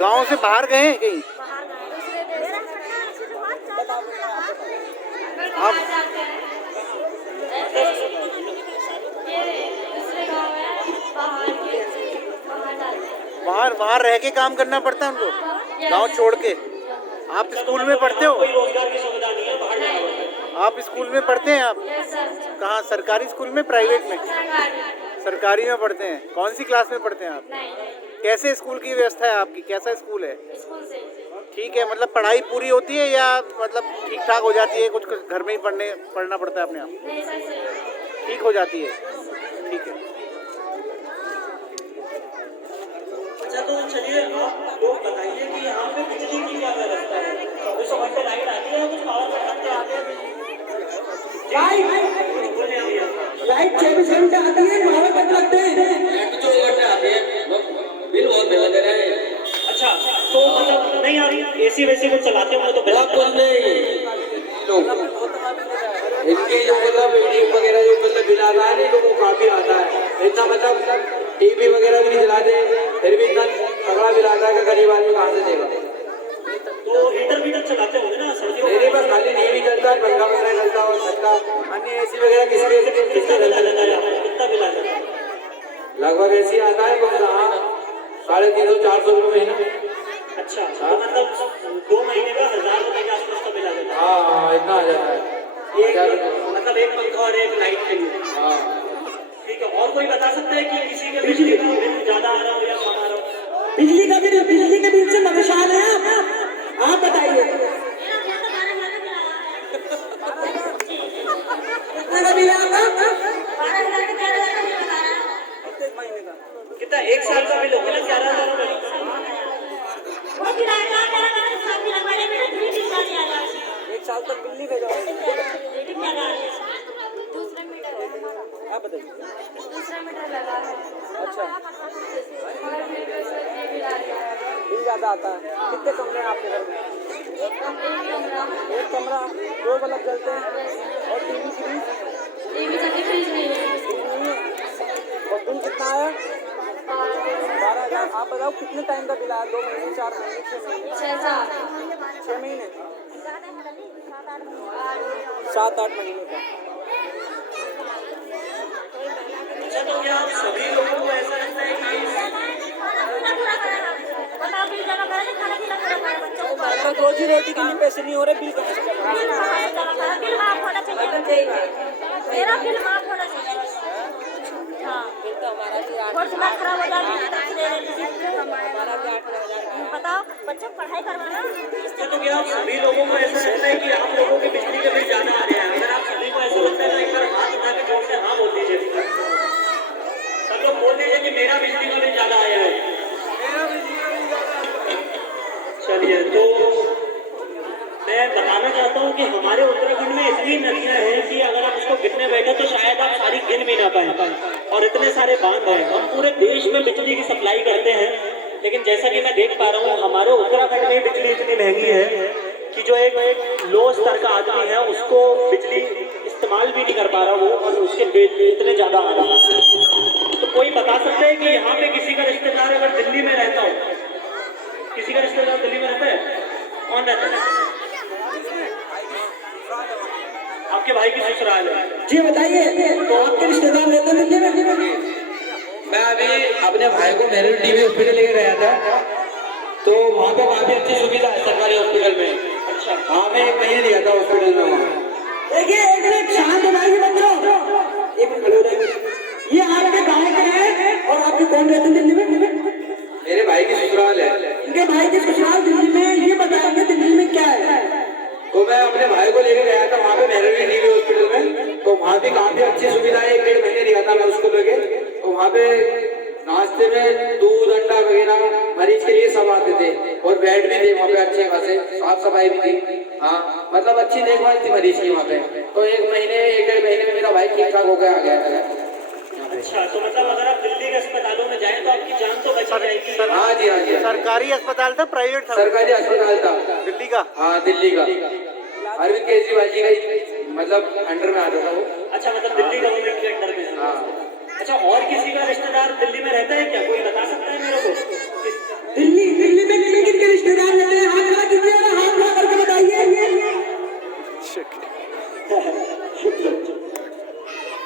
गांव से बाहर गए हैं कहीं आप? वहाँ वहाँ रह के काम करना पड़ता है उनको, गांव छोड़ के। आप स्कूल में पढ़ते हो? कोई रोजगार की सुविधा नहीं है, बाहर जाना पड़ता है। आप स्कूल में पढ़ते हैं? आप कहाँ, सरकारी स्कूल में, प्राइवेट में? सरकारी में पढ़ते हैं। कौन सी क्लास में पढ़ते हैं आप? कैसे स्कूल की व्यवस्था है आपकी, कैसा स्कूल है? ठीक है, मतलब पढ़ाई पूरी होती है या मतलब ठीक ठाक हो जाती है, कुछ घर में ही पढ़ना पड़ता है अपने आप? ठीक हो जाती है, ठीक है। अच्छा तो चलिए आप लोग बताइए कि यहाँ पे बिजली की क्या व्यवस्था है? 24 घंटे लाइट आती है, कुछ पावर कट घंटे आते हैं? लाइट 24 घंटे आती है, पावर कट लगते हैं। लाइट 24 घंटे आती है, बिल बहुत महंगा दे रहे हैं। अच्छा तो मतलब नहीं आ रही, एसी वेसी को चलाते होंगे तो बहुत कुछ नहीं लोग इनके जो मतलब मीटिंग वगैरह जो मतलब बिल आता है ना, लोगों को काफी आता है। इतना मतलब टीवी वगैरह भी नहीं चलाते, फिर भी इतना तगड़ा बिल आता है कि गरीब आदमी कहाँ से देगा। तो हीटर चलाते होंगे ना सर्दियों में? नहीं, बस खाली टीवी चलता है, पंखा वगैरह चलता है, छत्ता अन्य एसी वगैरह कितना बिल आ जाता है? कितना बिल आ जाता है? लगभग ऐसी आता है 350-400 रुपये महीना। अच्छा तो मतलब 2 महीने का 1000 रुपए के आसपास का बिल आ जाता है? हाँ, इतना आ जाता है। मतलब एक पंखा और एक लाइट के लिए? हाँ ठीक है। और कोई बता सकता है कि किसी के बिजली का बिल ज्यादा आ रहा हो या कम आ रहा हो? बिजली के बिल से परेशान है आप बताइए कितना का बिल है आपका? कितना, एक साल का बिल होगा ना 11,000 रुपए? एक साल तक बिल नहीं भेजा आप बताइए। दूसरा मीटर लगा है। अच्छा, बिल ज्यादा आता है। कितने कमरे हैं आपके घर में? एक कमरा, 2 बल्ब जलते हैं और टीवी फ्रिज नहीं है। और बिल कितना है? 12,000। आप बताओ कितने टाइम का बिल आया? 2 महीने, 4 महीने, 6 महीने? 6 महीने, 7-8 महीने का। अच्छा तो क्या आप सभी लोगों को ऐसा लगता है कि मतलब रोजी रोटी के लिए पैसे नहीं हो रहे, बिल कहाँ से कर रहे हैं? बिल माफ होना चाहिए। मेरा बिल माफ होना चाहिए। हाँ, बिल तो हमारा भी 8,000 खराब हो जाएगा। हमारा भी 8,000। बताओ, बच्चों को पढ़ाई करवाना। अच्छा तो क्या आप सभी लोगों को ऐसा लगता है कि आप लोगों के बिजली के बिल ज्यादा आ रहे हैं? अगर आप सभी को ऐसा लगता है तो एक बार हाथ उठा के जोर से हाँ बोल दीजिए। सब लोग बोल दीजिए कि मेरा बिजली का बिल ज्यादा आया है। चलिए तो मैं बताना चाहता हूँ कि हमारे उत्तराखंड में इतनी नदियाँ हैं कि अगर आप उसको गिनने बैठे तो शायद आप सारी गिन भी ना पाए, और इतने सारे बांध हैं। हम पूरे देश में बिजली की सप्लाई करते हैं, लेकिन जैसा कि मैं देख पा रहा हूँ हमारे उत्तराखंड में बिजली इतनी महंगी है कि जो एक लो स्तर का आदमी है उसको बिजली इस्तेमाल भी नहीं कर पा रहा वो, और उसके बिल इतने ज़्यादा आ रहे हैं। तो कोई बता सकता है कि यहाँ पे किसी का रिश्तेदार अगर दिल्ली में रहता हो, किसी का रिश्तेदार दिल्ली में रहता है? कौन रहता है? आपके भाई की ससुराल है? जी बताइए, तो आपके रिश्तेदार रहते हैं दिल्ली में? मैं अभी अपने भाई को मेरे टीवी हॉस्पिटल लेके गया था, तो वहाँ पे काफी अच्छी सुविधा है सरकारी हॉस्पिटल में। अच्छा हाँ, मैं 1 महीने दिया था हॉस्पिटल में वहाँ। देखिए, एक मिनट शांत हो जाइए बच्चों, एक मिनट खड़े हो जाइए। ये आपके गाँव के हैं और आपके कौन रहते हैं दिल्ली में? मेरे भाई की ससुराल है। इनके भाई की ससुराल दिल्ली में। ये बताएंगे दिल्ली में क्या है? तो मैं अपने भाई को लेके गया था वहाँ पे मेरे टीवी हॉस्पिटल में, तो वहाँ भी काफी अच्छी सुविधा है। 1-1.5 महीने दिया था मैं उसको लेके, तो वहाँ पे नाश्ते में दूध अंडा वगैरह मरीज के लिए सब आते थे, और बेड भी थे वहाँ पे अच्छे खासे, साफ सफाई भी थी। हाँ, मतलब अच्छी देखभाल थी मरीज की वहाँ पे। तो 1 महीने 1-1.5 महीने में मेरा भाई ठीक ठाक होकर आ गया था। अच्छा, तो मतलब अगर आप दिल्ली के अस्पतालों में जाएं तो आपकी जान तो बच जाएगी? हाँ जी, हाँ जी। सरकारी अस्पताल था, प्राइवेट था? सरकारी अस्पताल था दिल्ली का? अच्छा हाँ दिल्ली का, अरविंद केजरीवाल जी का ही मतलब अंडर में आता था वो। अच्छा, मतलब दिल्ली गवर्नमेंट के अंडर में है। हाँ। अच्छा, और किसी का रिश्तेदार दिल्ली में रहता है क्या? कोई बता सकता है मेरे को? दिल्ली में किन किन के रिश्तेदार रहते हैं? हाथ खड़ा कीजिए और हाथ खड़ा करके बताइए।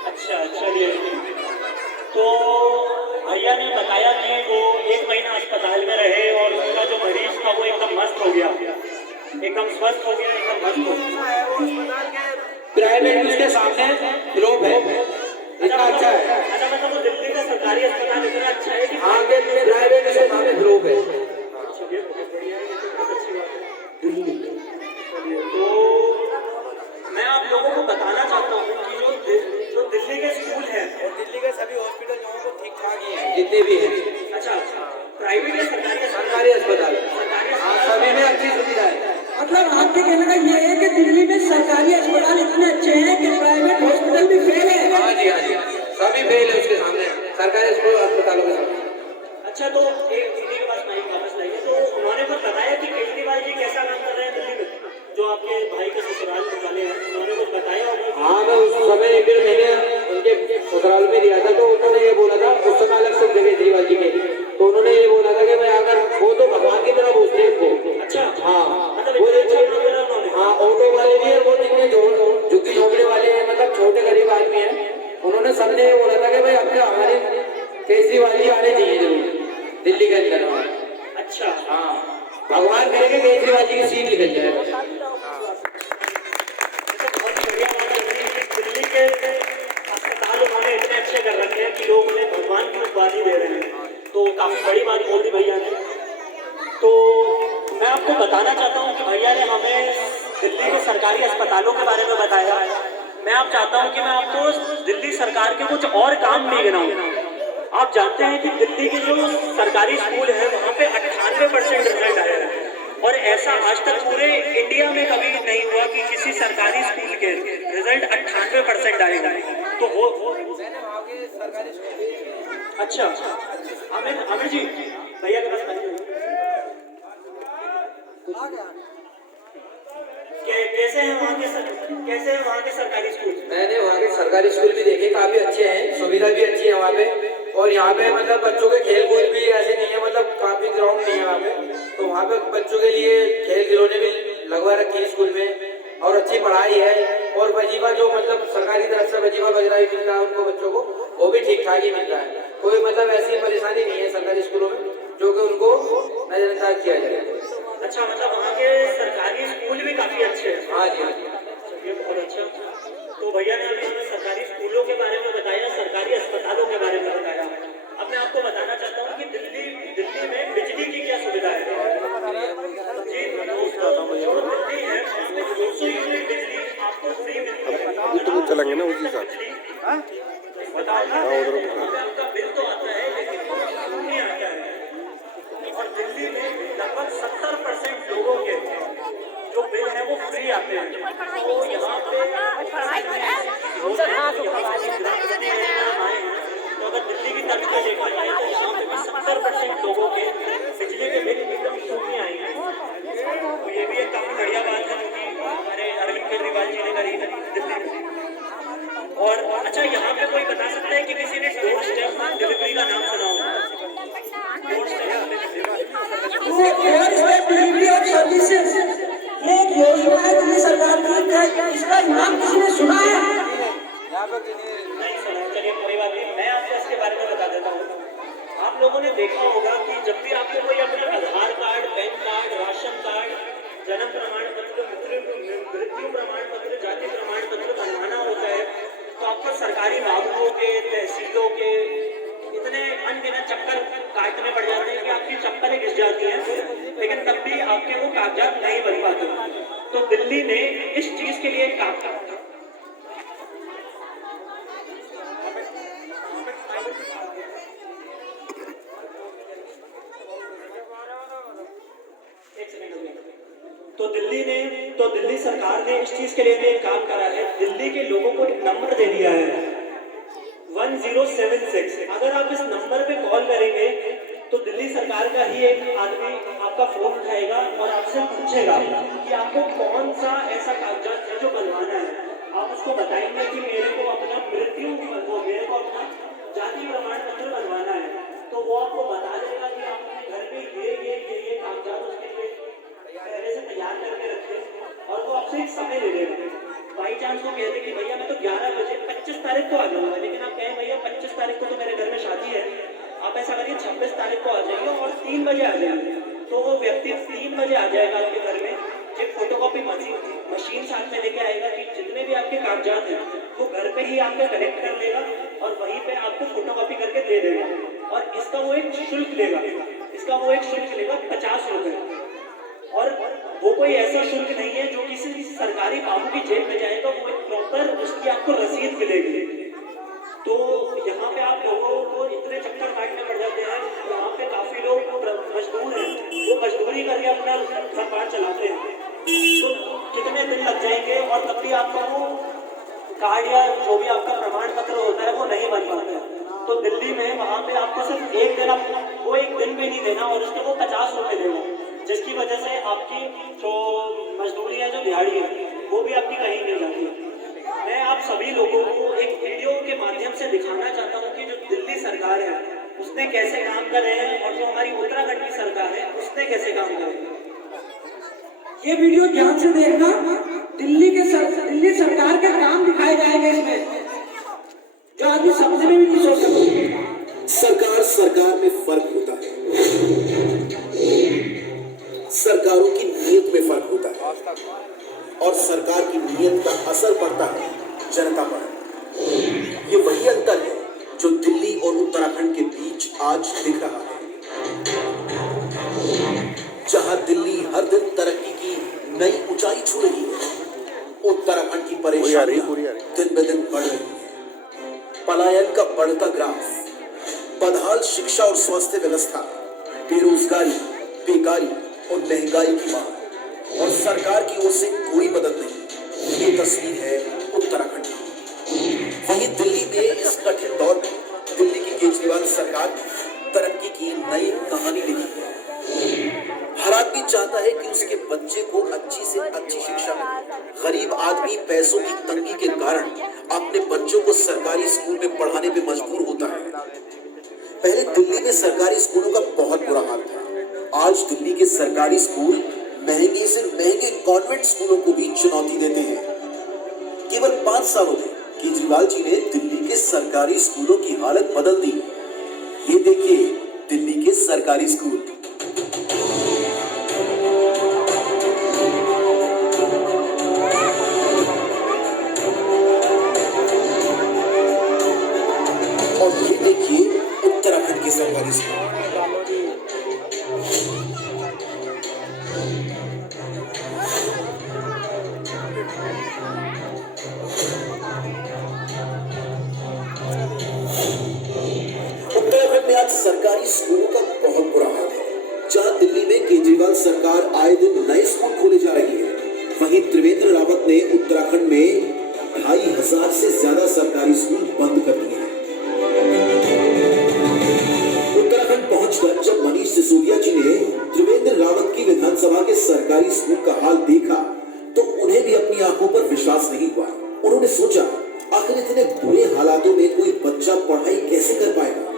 अच्छा, चलिए। तो भैया ने बताया कि वो 1 महीना अस्पताल में रहे और उनका जो मरीज था वो एकदम मस्त हो गया, एकदम स्वस्थ हो गया, एकदम मस्त हो गया। प्राइवेट उसके सामने ग्लोब है, इतना अच्छा है। अच्छा, मतलब वो दिल्ली का सरकारी अस्पताल इतना अच्छा है कि हाँ प्राइवेट उसके सामने ग्लोब है। चलिए, बहुत बढ़िया है, ये तो बहुत अच्छी बात है। चलिए, तो मैं आप लोगों को बताना चाहता हूँ कि जो दिल्ली के स्कूल हैं और दिल्ली के सभी हॉस्पिटल जो हैं वो ठीक ठाक ही हैं, जितने भी हैं। अच्छा, प्राइवेट या सरकारी? सरकारी अस्पताल, हाँ सभी में अच्छी सुविधा है। मतलब आपके कहने का ये है कि दिल्ली में सरकारी अस्पताल इतने अच्छे हैं कि प्राइवेट हॉस्पिटल भी फेल है। हाँ जी, सभी फेल है उसके सामने, सरकारी अस्पतालों के सामने। अच्छा, तो एक इन्हीं के पास माइक वापस लाइए। तो उन्होंने कुछ बताया कि केजरीवाल जी कैसा काम कर रहे हैं दिल्ली में, जो आपके भाई के ससुराल में वाले हैं, उन्होंने कुछ बताया होगा? हाँ, मैं उस समय 1-1.5 महीने उनके ससुराल में दिया था, तो उन्होंने ये बोला था, उस समय अलग से थे केजरीवाल जी के, तो उन्होंने ये बोला था कि मैं अगर वो तो भगवान की तरह पूछते हैं इसको। अच्छा, हाँ, मतलब इतना अच्छा काम करा उन्होंने। हाँ, ऑटो वाले भी है, वो जितने झुग्गी झोंपड़े वाले हैं, मतलब छोटे गरीब आदमी हैं, उन्होंने सबने ये बोला था कि भाई अपने हमारे केजरीवाल जी आने चाहिए जरूर दिल्ली के अंदर। अच्छा, हाँ, भगवान करे कि केजरीवाल जी की सीट निकल जाए। बहुत बढ़िया बात है कि दिल्ली के अस्पताल उन्होंने इतने अच्छे कर रखे हैं कि लोग उन्हें भगवान की उपाधि दे रहे हैं, तो काफी बड़ी बात बोल दी भैया ने। तो मैं आपको बताना चाहता हूँ कि भैया ने हमें दिल्ली के सरकारी अस्पतालों के बारे में बताया। मैं आप चाहता हूँ कि मैं आपको दिल्ली सरकार के कुछ और काम भी गिनाऊं। आप जानते हैं कि दिल्ली के जो सरकारी स्कूल हैं वहाँ पे 98% रिजल्ट आया है, और ऐसा आज तक पूरे इंडिया में कभी नहीं हुआ कि किसी सरकारी स्कूल के रिजल्ट 98% आएगा। तो वो अच्छा, आमिर जी भैया के पास कैसे हैं वहाँ के सरकारी स्कूल? मैंने वहाँ के सरकारी स्कूल भी देखे, काफी अच्छे हैं, सुविधा भी अच्छी है वहाँ पे, और यहाँ पे मतलब बच्चों के खेल कूद भी ऐसे नहीं है, मतलब काफी ग्राउंड नहीं है वहाँ पे, तो वहाँ पे बच्चों के लिए खेल खिलौने भी लगवा रखे हैं स्कूल में, और अच्छी पढ़ाई है, और वजीफा जो मतलब सरकारी तरफ से वजीफा वगैरह भी मिलता है उनको बच्चों को, वो भी ठीक ठाक ही मिलता है। कोई मतलब ऐसी परेशानी नहीं है सरकारी स्कूलों में जो कि उनको नजरअंदाज किया जाए। अच्छा, मतलब वहाँ के सरकारी स्कूल भी काफी अच्छे हैं। हाँ जी, ये बहुत अच्छा। तो भैया ने अभी हमें सरकारी स्कूलों के बारे में बताया, सरकारी अस्पतालों के बारे में बताया। अब मैं आपको बताना चाहता हूँ कि दिल्ली में बिजली की क्या सुविधा है। जी, जो दिल्ली है उसमें 200 यूनिट बिजली आपको फ्री मिलती है। चलेंगे ना उसी साथ। बताओ ना, आपका बिल तो आता है लेकिन नहीं आता है। और दिल्ली में लगभग 70% लोगों के जो बिल है वो फ्री आते हैं। तो यहाँ पे तो अगर दिल्ली की तरफ से देखा जाए तो यहाँ पे भी 70% लोगों के बिजली के बिल एकदम शून्य आएंगे। तो ये भी एक काफी बढ़िया बात है जो कि हमारे अरविंद केजरीवाल जी ने करी दिल्ली में। और अच्छा, यहाँ पे कोई बता सकता है कि किसी ने डोर स्टेप डिलीवरी का नाम सुना होगा? डोर स्टेप डिलीवरी और सर्विसेज ये एक योजना है दिल्ली सरकार की, इसका नाम किसी ने सुना है? नहीं सुना। चलिए कोई बात नहीं, मैं आपको इसके बारे में बता देता हूँ। आप लोगों ने देखा होगा कि जब भी आपको कोई अपना Aadhaar card, PAN card, ration card, जन्म प्रमाण पत्र, मृत्यु प्रमाण पत्र, जाति प्रमाण पत्र बनवाना होता है तो आपको सरकारी बाबुओं के, तहसीलों के इतने अनगिनत चक्कर काटने पड़ जाते हैं कि आपकी चप्पलें घिस जाती हैं, लेकिन तब भी आपके वो कागजात नहीं बन पाते। तो दिल्ली ने इस चीज के लिए काम किया। तो दिल्ली सरकार ने इस चीज के लिए भी एक काम करा है। दिल्ली के लोगों को एक नंबर दे दिया है 1076। अगर आप इस नंबर पे कॉल करेंगे तो दिल्ली सरकार का ही एक आदमी आपका फोन उठाएगा और आपसे पूछेगा कि आपको कौन सा ऐसा कागजात है जो बनवाना है। आप उसको बताएंगे कि मेरे को अपना मेरे को अपना जाति प्रमाण पत्र बनवाना है, तो वो आपको बता देगा कि आप अपने घर में ये कागजात उसके लिए पहले से तैयार करके रखें, और वो आपसे एक समय ले लेगा। बाई चांस वो कहते कि भैया मैं तो 11 बजे 25 तारीख को आ जाऊँगा, लेकिन आप कहें भैया 25 तारीख को तो मेरे घर में शादी है, आप ऐसा करिए 26 तारीख को आ जाइए और 3 बजे आ जाइए। तो वो व्यक्ति 3 बजे आ जाएगा आपके घर में, एक फोटोकॉपी मशीन साथ में लेके आएगा कि जितने भी आपके कागजात हैं वो घर पे ही आपके कलेक्ट कर लेगा और वहीं पे आपको फोटोकॉपी करके दे देगा। और इसका वो एक शुल्क लेगा 50 रुपये, और वो कोई ऐसा शुल्क नहीं है जो किसी सरकारी बाबू की जेब में जाएगा, वो एक प्रॉपर उसकी आपको रसीद मिलेगी। तो यहाँ पे आप लोगों को इतने चक्कर काटने पड़ जाते हैं, यहाँ पे काफी लोग मजदूर हैं, वो मजदूरी करके अपना घर बार चलाते हैं, तो कितने दिन लग जाएंगे और तब भी आपका वो कार्ड या जो भी आपका प्रमाण पत्र होता है वो नहीं बन पाता है। तो दिल्ली में वहाँ पे आपको सिर्फ एक दिन भी नहीं देना और उसके वो 50 रुपये देना, जिसकी वजह से आपकी जो मजदूरी है, जो दिहाड़ी है, वो भी आपकी कहीं नहीं जाती। मैं आप सभी लोगों को एक वीडियो के माध्यम से दिखाना चाहता हूँ कि जो दिल्ली सरकार है उसने कैसे काम कर रहे हैं और जो हमारी उत्तराखंड की सरकार है उसने कैसे काम कर रहे हैं। ये वीडियो ध्यान से देखना, दिल्ली सरकार के काम दिखाए जाएंगे इसमें, जो आदमी समझने में भी नहीं सोच सकते। सरकार में फर्क होता है, सरकारों की नीयत में फर्क होता है, और सरकार की नीयत का असर पड़ता है जनता पर। ये वही अंतर है जो दिल्ली और उत्तराखंड के बीच आज दिख रहा है। जहां दिल्ली हर दिन तरक्की की नई ऊंचाई छू रही है, उत्तराखंड की परेशानियां दिन ब दिन बढ़ रही है। पलायन का बढ़ता ग्राफ, बदहाल शिक्षा और स्वास्थ्य व्यवस्था, बेरोजगारी, बेकारी और महंगाई की मार, और सरकार की ओर से कोई मदद नहीं। ये तस्वीर है उत्तराखंड की। वहीं दिल्ली में इस कठिन दौर में दिल्ली की केजरीवाल सरकार ने तरक्की की नई कहानी लिखी है। हर आदमी चाहता है कि उसके बच्चे को अच्छी से अच्छी शिक्षा मिले। गरीब आदमी पैसों की तंगी के कारण अपने बच्चों को सरकारी स्कूल में पढ़ाने में मजबूर होता है। पहले दिल्ली में सरकारी स्कूलों का बहुत बुरा हाल था। आज दिल्ली के सरकारी स्कूल महंगे से महंगे कॉन्वेंट स्कूलों को भी चुनौती देते हैं। केवल 5 सालों में केजरीवाल जी ने दिल्ली के सरकारी स्कूलों की हालत बदल दी। ये देखिए दिल्ली के सरकारी स्कूल। और ये देखिए उत्तराखंड के सरकारी स्कूल। उत्तराखंड में आज सरकारी स्कूलों का बहुत बुरा हाल है। जहां दिल्ली में केजरीवाल सरकार आए दिन नए स्कूल खोले जा रही है, वहीं त्रिवेंद्र रावत ने उत्तराखंड में 2500 से ज्यादा सरकारी स्कूल बंद कर दिए हैं। उत्तराखंड पहुंचकर जब मनीष सिसोदिया जी ने त्रिवेंद्र रावत की विधानसभा के सरकारी स्कूल का हाल देखा तो उन्हें भी अपनी आंखों पर विश्वास नहीं हुआ। उन्होंने सोचा आखिर इतने बुरे हालातों में कोई बच्चा पढ़ाई कैसे कर पाएगा।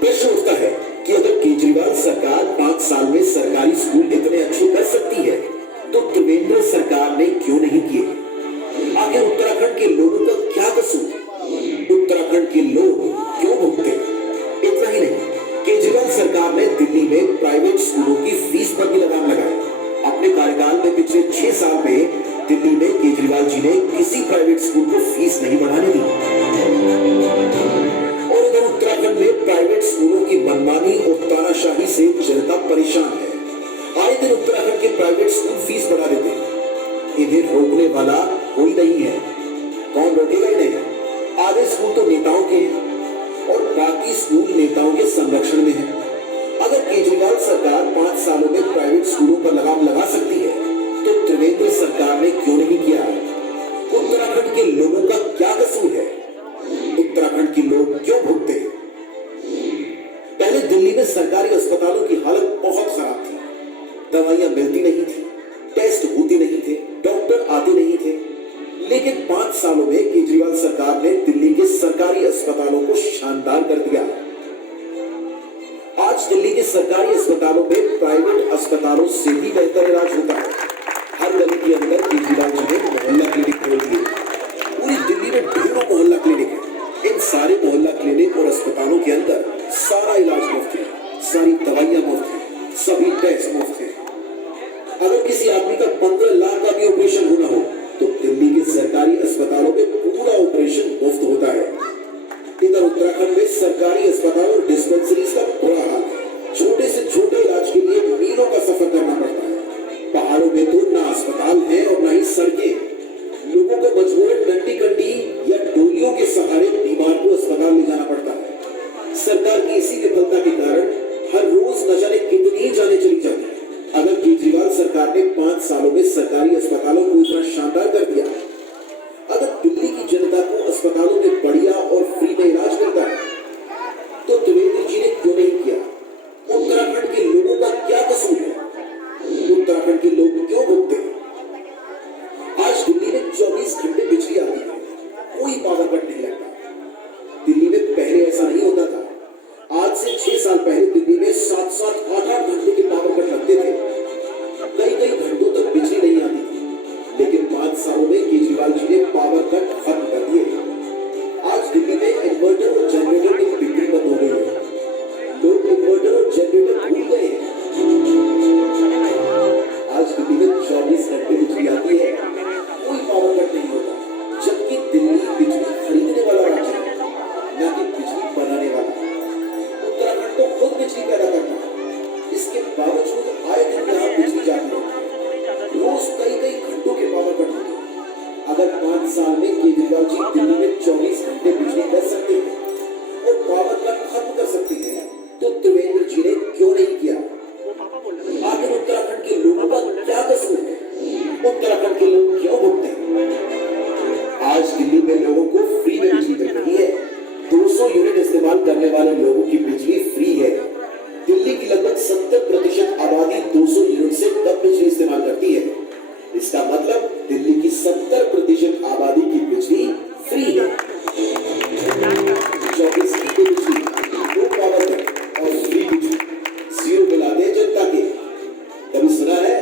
प्रश्न उठता है कि अगर केजरीवाल सरकार 5 साल में सरकारी स्कूल इतने अच्छे कर सकती है तो त्रिवेंद्र सरकार ने क्यों नहीं किए। आखिर उत्तराखंड के लोगों का क्या कसूर, उत्तराखंड के लोग क्यों भुगते। इतना ही नहीं, केजरीवाल सरकार ने दिल्ली में प्राइवेट स्कूलों की फीस पर भी लगाम लगाई। अपने कार्यकाल में पिछले 6 साल में दिल्ली में केजरीवाल जी ने किसी प्राइवेट स्कूल को फीस नहीं बढ़ाने दी। और इधर उत्तराखंड में प्राइवेट स्कूलों की मनमानी और तानाशाही से जनता परेशान है। आए दिन उत्तराखंड के प्राइवेट स्कूल फीस बढ़ा देते हैं। इन्हें रोकने वाला कोई नहीं है। कौन रोकेगा इन्हें। आधे स्कूल तो नेताओं के हैं और बाकी स्कूल नेताओं के संरक्षण में है। अगर केजरीवाल सरकार 5 सालों में प्राइवेट स्कूलों पर लगाम लगा सकती है तो त्रिवेंद्र सरकार ने क्यों नहीं किया। उत्तराखंड के लोगों का क्या कसूर है, उत्तराखंड के लोग क्यों भुगते। पहले दिल्ली में सरकारी अस्पतालों की हालत बहुत खराब थी। के 5 सालों में केजरीवाल सरकार ने दिल्ली के सरकारी अस्पतालों को शानदार कर दिया। आज दिल्ली के सरकारी अस्पतालों में प्राइवेट अस्पतालों से भी बेहतर इलाज होता है। हर गली के अंदर केजरीवाल जी ने मोहल्ला क्लिनिक खोल दिए। पूरी दिल्ली में ढेरों मोहल्ला क्लिनिक है। इन सारे मोहल्ला क्लिनिक और अस्पतालों के अंदर सारा इलाज मुफ्त है, सारी दवाइयां मुफ्त है, सभी टेस्ट मुफ्त है। अगर किसी आदमी का 15 लाख का भी ऑपरेशन होना हो तो दिल्ली के सरकारी अस्पतालों में पूरा ऑपरेशन मुफ्त होता है। इधर उत्तराखंड में सरकारी अस्पताल और डिस्पेंसरीज का बुरा हाल है। छोटे से छोटे इलाज के लिए मीलों का सफर करना पड़ता है। पहाड़ों में तो ना अस्पताल है और ना ही सड़कें। लोगों को मजबूरन डंडी कंडी या डोलियों के सहारे बीमार को अस्पताल ले जाना पड़ता है। सरकार की इसी विफलता के कारण हर रोज न जाने कितनी जाने चली जाती है। अगर केजरीवाल सरकार ने 5 सालों में सरकारी अस्पतालों को इतना शानदार कर दिया, अगर दिल्ली की जनता को अस्पतालों में बढ़िया और फ्री में इलाज मिलता है, तो त्रिवेंद्र जी ने क्यों नहीं किया? उत्तराखंड के लोगों का क्या कसूर है? उत्तराखंड के लोग क्यों भुगते हैं? आज दिल्ली में 24 घंटे बिजली आती है, कोई पावर कट नहीं लगता। दिल्ली में पहले ऐसा नहीं होता था। आज से 6 साल पहले दिल्ली में 7-7, 8-8 घंटे के पावर कट लगते थे। कई घंटों तक बिजली नहीं आती थी। लेकिन 5 सालों में केजरीवाल जी ने पावर कट खत्म कर दिए। आज दिल्ली में इन्वर्टर और जनरेटर की बिक्री बंद हो गई है। लोग इन्वर्टर और जनरेटर भूल गए हैं। आज दिल्ली में 24 घंटे बिजली आती है, कोई पावर कट नहीं होता। जबकि दिल्ली बिजली खरीदने वाला राज्य है, न कि बिजली बनाने वाला। उत्तराखंड तो खुद बिजली पैदा करता है, इसके बावजूद आए दिन यहाँ बिजली जाती है। रोज कई घंटों के पावर कट होते हैं। अगर 5 साल में केजरीवाल जी दिल्ली में 24 घंटे बिजली कर सकते हैं और पावर कट खत्म कर सकते हैं, तो त्रिवेंद्र जी ने क्यों नहीं किया? आखिर उत्तराखंड के लोगों का क्या कसूर है? उत्तराखंड के लोग क्यों भुगते हैं? आज दिल्ली में लोगों को फ्री में बिजली मिल रही है। 200 यूनिट इस्तेमाल करने वाले लोगों की बिजली फ्री है। दिल्ली की लगभग 70% आबादी 200 यूनिट से कम बिजली इस्तेमाल करती है। इसका मतलब दिल्ली की 70% आबादी की बिजली फ्री है। 24 घंटे बिजली, नो पावर कट और फ्री बिजली, जीरो बिल आते हैं जनता के। कभी सुना है?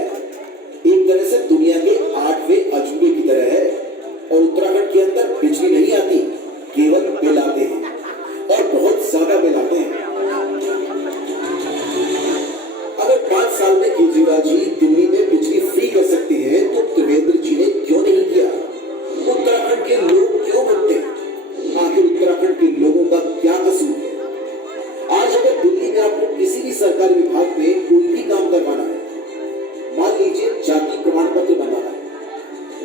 एक तरह से दुनिया के 8वें अजूबे की तरह है। और उत्तराखंड के अंदर बिजली नहीं आती, केवल बिल आते हैं और बहुत ज्यादा बिल आते हैं। अगर 5 साल में केजरीवाल जी दिल्ली में बिजली फ्री कर सकते हैं, तो त्रिवेंद्र जी ने क्यों नहीं किया? उत्तराखंड के लोग क्यों भुगते हैं? आखिर उत्तराखंड के लोगों का क्या कसूर है? आज अगर दिल्ली में आपको किसी भी सरकारी विभाग में कोई भी काम करवाना है, मान लीजिए जाति प्रमाण पत्र बनवाना है,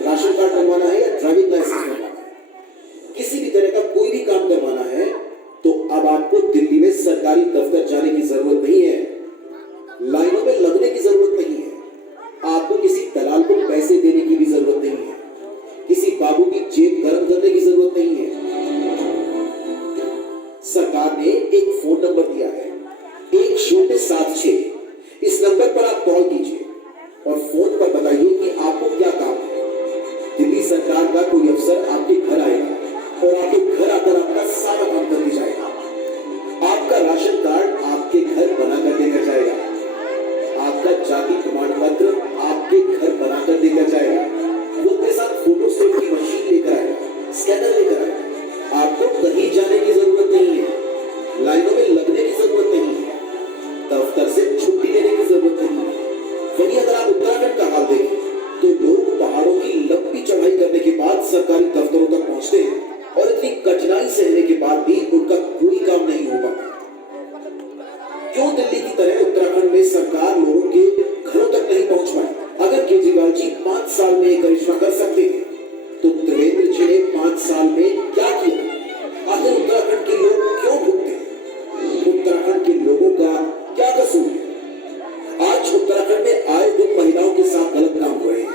राशन कार्ड बनवाना है या ड्राइविंग लाइसेंस बनवाना है, किसी भी तरह का कोई भी काम करवाना है, तो अब आपको दिल्ली में सरकारी दफ्तर जाने की जरूरत नहीं है, लाइनों में लगने की जरूरत नहीं है, आपको किसी दलाल को पैसे देने की भी जरूरत नहीं है, किसी बाबू की जेब गर्म करने की जरूरत नहीं है। सरकार ने एक फोन नंबर दिया है, 1076। इस नंबर पर आप कॉल कीजिए और फोन पर बताइए कि आपको क्या काम है। दिल्ली सरकार का कोई अफसर आपके घर आएगा और आपके घर आकर आपका सारा काम कर दिया जाएगा। आपका राशन कार्ड आपके घर बना कर देकर जाएगा, आपका जाति प्रमाण पत्र आपके घर बना कर देकर जाएगा, वो के साथ फोटो स्टेट की मशीन लेकर आएगा, स्कैनर लेकर आएगा। आपको कहीं जाने की जरूरत नहीं है, लाइनों में लगने की जरूरत नहीं है, दफ्तर से छुट्टी लेने की जरूरत नहीं है। वहीं अगर आप उत्तराखंड का हाल देखें तो लोग पहाड़ों की लंबी चढ़ाई करने के बाद सरकारी दफ्तरों तक पहुंचते हैं और इतनी कठिनाई सहने के बाद भी उनका कोई काम नहीं हो पाता। क्यों दिल्ली की तरह उत्तराखंड में सरकार लोगों के घरों तक नहीं पहुंच पाई? अगर केजरीवाल जी 5 साल में करिश्मा कर सकते हैं, तो त्रिवेंद्र जी ने 5 साल में क्या किया? आखिर उत्तराखंड के लोग क्यों भुगते हैं? उत्तराखंड के लोगों का क्या कसूर है? आज उत्तराखंड में आए दिन महिलाओं के साथ गलत काम हो रहे हैं।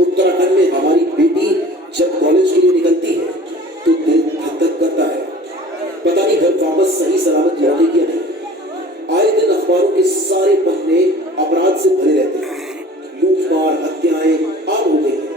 उत्तराखंड में हमारी बेटी जब कॉलेज के लिए निकलती है तो दिल धक धक करता है, पता नहीं घर वापस सही सलामत लौटेगी या नहीं। आए दिन अखबारों के सारे पन्ने अपराध से भरे रहते हैं, लूटमार हत्याएं आम हो गई हैं।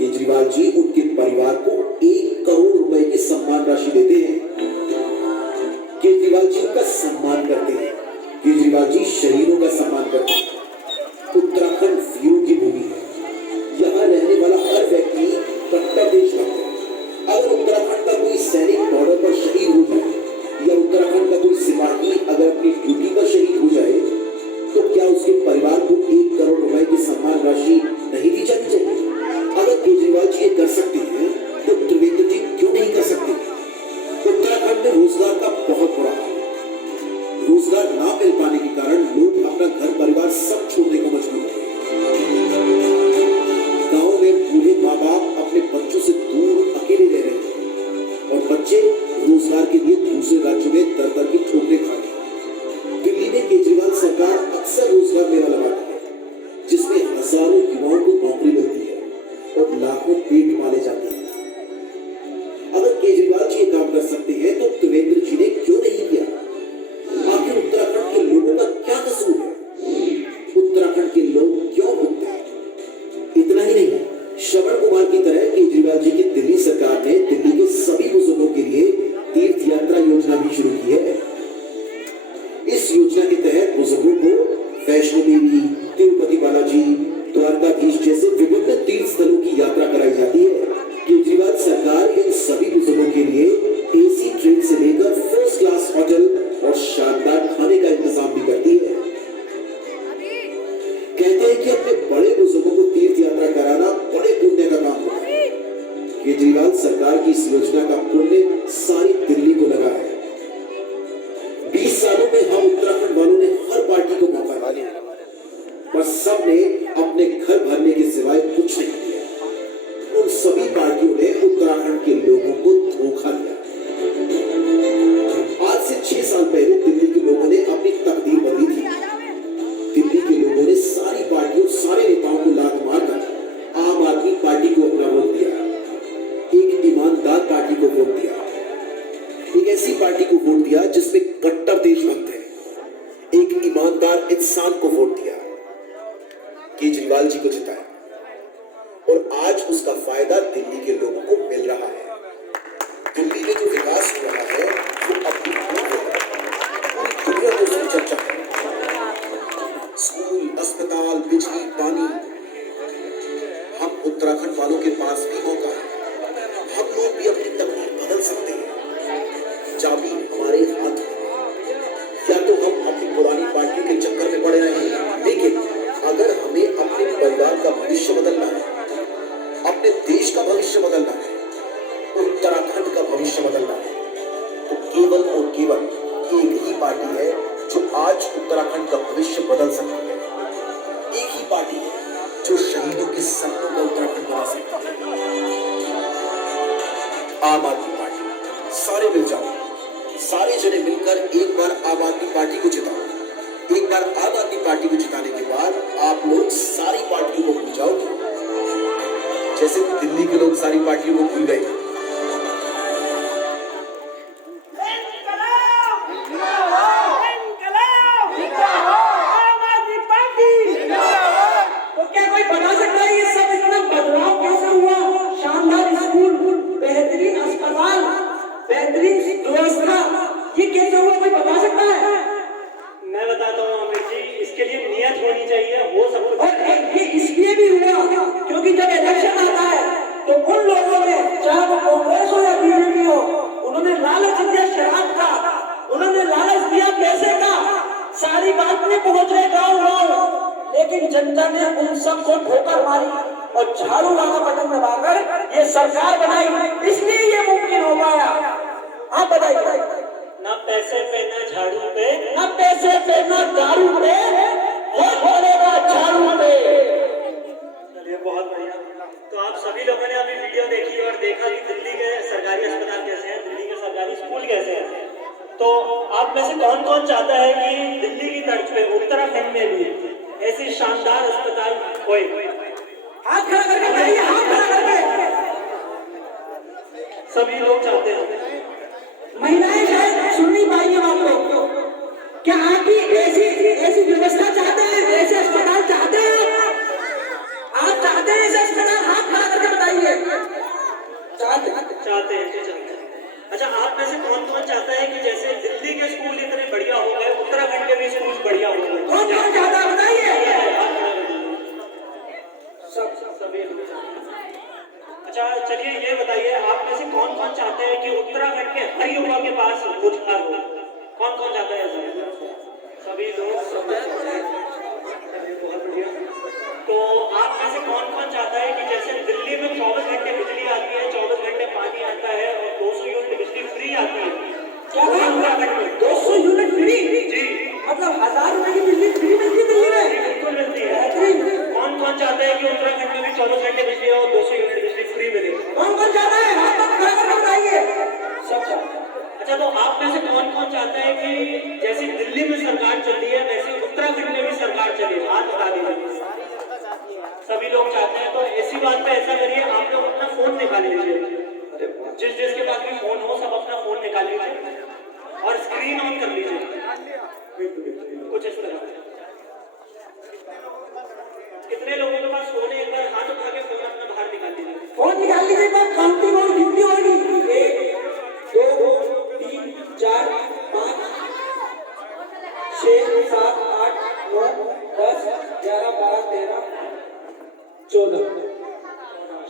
केजरीवाल जी उनके परिवार को 1 करोड़ रुपए की सम्मान राशि देते हैं। केजरीवाल जी उनका सम्मान करते हैं। केजरीवाल जी शहीदों का सम्मान करते हैं। उत्तराखंड वीरों की भूमि है। यहाँ रहने वाला हर व्यक्ति कट्टर देशभक्त है। अगर उत्तराखंड का कोई सैनिक बॉर्डर पर शहीद हो जाए या उत्तराखंड का कोई सिपाही अगर अपनी ड्यूटी पर शहीद हो जाए तो क्या उसके परिवार को 1 करोड़ रुपए की सम्मान राशि नहीं दी जानी चाहिए? अगर केजरीवाल जी ये कर सकते हैं तो त्रिवेंद्र जी क्यों नहीं कर सकते? उत्तराखंड में रोजगार का बहुत बुरा हाल है। रोजगार ना मिल पाने के कारण लोग अपना घर परिवार सब छोड़ने को मजबूर हैं। गांव में बूढ़े माँ बाप अपने बच्चों से दूर अकेले रह रहे हैं और बच्चे रोजगार के लिए दूसरे राज्यों में दर दर की ठोकरें खा रहे हैं। दिल्ली में केजरीवाल सरकार अक्सर रोजगार मेला लगाती है जिसमें हजारों युवाओं को नौकरी मिलती है और लाखों पेट पाले जाते हैं। अगर केजरीवाल जी ये काम कर सकते हैं तो त्रिवेंद्र जी ने क्यों नहीं किया? आखिर उत्तराखंड के लोगों का क्या कसूर है? उत्तराखंड के लोग क्यों भुगते हैं? इतना ही नहीं, श्रवण कुमार की तरह केजरीवाल जी की दिल्ली सरकार ने दिल्ली के सभी बुजुर्गों के लिए तीर्थ यात्रा योजना भी शुरू की है। इस योजना के तहत बुजुर्गों को वैष्णो देवी, तिरुपति बालाजी, द्वारकाधीश जैसे विभिन्न तीर्थ स्थलों की यात्रा कराई जाती है। केजरीवाल सरकार इन सभी बुजुर्गों के लिए एसी ट्रेन से लेकर फर्स्ट क्लास होटल और शानदार खाने का इंतजाम भी करती है। कहते हैं कि अपने बड़े बुजुर्गों को तीर्थ यात्रा कराना बड़े पुण्य का काम होता है। केजरीवाल सरकार की इस योजना का पुण्य सारी दिल्ली को लगा है। 20 सालों में हम उत्तराखंड वालों ने हर पार्टी को मौका दिया पर सबने अपने घर भरने के सिवाय कुछ नहीं किया। उन सभी पार्टियों ने उत्तराखंड के लोगों को धोखा दिया। आज से 6 साल पहले दिल्ली के लोगों ने अपनी तकदीर बदली थी। दिल्ली के लोगों ने सारी पार्टियों, सारे नेताओं को लात मारकर आम आदमी पार्टी को अपना वोट दिया। एक ईमानदार पार्टी को वोट दिया। एक ऐसी पार्टी को वोट दिया जिसमें कट्टर देशभक्त है। एक ईमानदार इंसान को वोट दिया। केजरीवाल जी को जिताया और आज उसका फायदा दिल्ली के लोगों को मिल रहा है। दिल्ली में जो विकास हो रहा है वो अपनी पूरी दुनिया को उसकी चर्चा है। स्कूल, अस्पताल, बिजली, पानी, हम उत्तराखंड वालों के पास भी मौका है। हम लोग भी अपनी तकदीर बदल सकते हैं। चाबी हमारे हाथ में। या तो हम अपनी पुरानी पार्टियों के चक्कर में पड़े रहें, लेकिन अगर हमें अपने परिवार का भविष्य बदलना है, अपने देश का भविष्य बदलना है, उत्तराखंड का भविष्य बदलना है, तो केवल और केवल एक ही पार्टी है जो आज उत्तराखंड का भविष्य बदल सकती है। एक ही पार्टी है जो शहीदों के सपनों का उत्तराखंड बना सकती है। आम आदमी पार्टी। सारे मिल जाओ, सारे जने मिलकर एक बार आम आदमी पार्टी को जिताओ। एक बार आम आदमी पार्टी को जिताने के बाद आप लोग सारी पार्टियों को भूल जाओगे जैसे दिल्ली के लोग सारी पार्टियों को भूल गए। तो क्या कोई बता सकता है ये सब इतना बदलाव कैसे हुआ? शानदार स्कूल, बेहतरीन अस्पताल, बेहतरीन व्यवस्था, ये कैसे हुआ? कोई बता सकता है? मैं बताता हूँ अमित जी, इसके लिए नियत होनी चाहिए, वो सब कुछ। और ये इसलिए भी हुआ क्योंकि जब इलेक्शन आता है तो उन लोगों ने, चाहे वो कांग्रेस हो या बीजेपी हो, उन्होंने लालच दिया शराब का, उन्होंने लालच दिया पैसे का, सारी बात में पहुंच रहे गाँव, लेकिन जनता ने उन सबको ठोकर मारी और झाड़ू वाला बटन दबाकर ये सरकार बनाई। इसलिए ये मुमकिन हो पाया। आप बताइए। ना पैसे पे, ना झाड़ू पे, ना पैसे पे, ना दारू पे, वोट पड़ेगा झाड़ू पे। चलिए बहुत बढ़िया। तो आप सभी लोगों ने अभी वीडियो देखी और देखा कि दिल्ली के सरकारी अस्पताल कैसे हैं, दिल्ली के सरकारी स्कूल कैसे हैं। तो आप में से कौन कौन चाहता है कि दिल्ली की तर्ज पे उत्तराखंड में भी ऐसी शानदार अस्पताल होए? हाथ खड़ा करके बताइए, हाथ खड़ा करके। सभी लोग चाहते हैं। महिलाएं शायद सुन नहीं पाएंगे बात को। क्या आप भी ऐसी व्यवस्था चाहते हैं, ऐसे अस्पताल चाहते हैं? आप चाहते हैं ऐसे अस्पताल? हाथ खड़ा करके बताइए। चाहते हैं जी, चाहते हैं। अच्छा, आप में से कौन कौन चाहता है कि जैसे दिल्ली के स्कूल इतने बढ़िया हो गए, उत्तराखंड के भी स्कूल बढ़िया हो गए? कौन कौन चाहता है बताइए। सभी। अच्छा चलिए ये बताइए, आप में से कौन कौन चाहते हैं कि उत्तराखंड के हर युवा के पास रोजगार हो? कौन कौन चाहता है ऐसा? सभी लोग, सब बहुत बढ़िया। तो आप में से कौन कौन चाहता है कि जैसे दिल्ली में 24 घंटे बिजली आती है, 24 घंटे पानी आता है और 200 यूनिट बिजली फ्री आती है? क्या उत्तराखंड में 200 यूनिट फ्री? जी, मतलब 1000 रुपए की बिजली फ्री मिलती है दिल्ली में? बिल्कुल मिलती है। कौन कौन चाहता है कि उत्तराखंड में भी 24 घंटे बिजली हो, 200 यूनिट बिजली फ्री मिले? कौन कौन चाहता है? हाथ तक खड़ा करके बताइए। सब चाहते हैं। अच्छा, तो आप में से कौन कौन चाहता है कि जैसे दिल्ली में सरकार चल रही है वैसे उत्तराखंड में भी सरकार चले? हाथ बता दीजिए। सभी लोग चाहते हैं। तो ऐसी बात पे ऐसा करिए, आप लोग अपना फोन निकाल लीजिए, जिस जिसके पास भी फोन हो सब अपना फोन निकाल लीजिए और स्क्रीन ऑन कर लीजिए कुछ इस तरह। कितने लोगों के पास फोन है? एक बार हाथ उठा के फोन अपना बाहर निकाल लीजिए। फोन निकाल लीजिए, बात काउंटिंग और गिनती होगी। 1 2 3 4 5 6 7 8 9 10 11 12 13 14।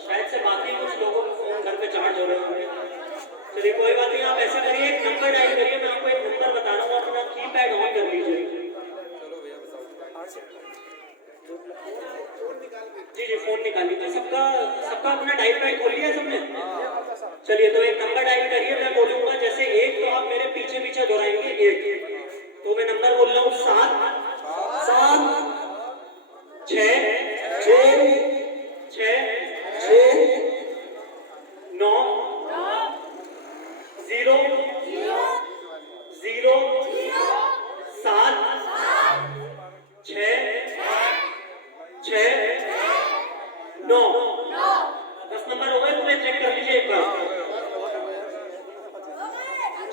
शायद से बाकी कुछ लोगों के फोन घर पे चार्ज हो रहे होंगे। चलिए कोई बात नहीं, आप ऐसा करिए, एक नंबर डायल करिए। मैं आपको एक नंबर बता रहा हूँ, अपना कीपैड ऑन कर लीजिए। जी जी, फोन निकाल लीजिए। सबका अपना डायल पैड खोल लिया सबने? चलिए, तो एक नंबर डायल करिए। मैं बोलूंगा जैसे 1, तो आप मेरे पीछे पीछे दोहराएंगे 1। तो मैं नंबर बोल रहा हूँ 7 7 6 6 6 9 0 0 7 6 6 9। 10 नंबर हो गए? तो मैं चेक कर लीजिए एक बार।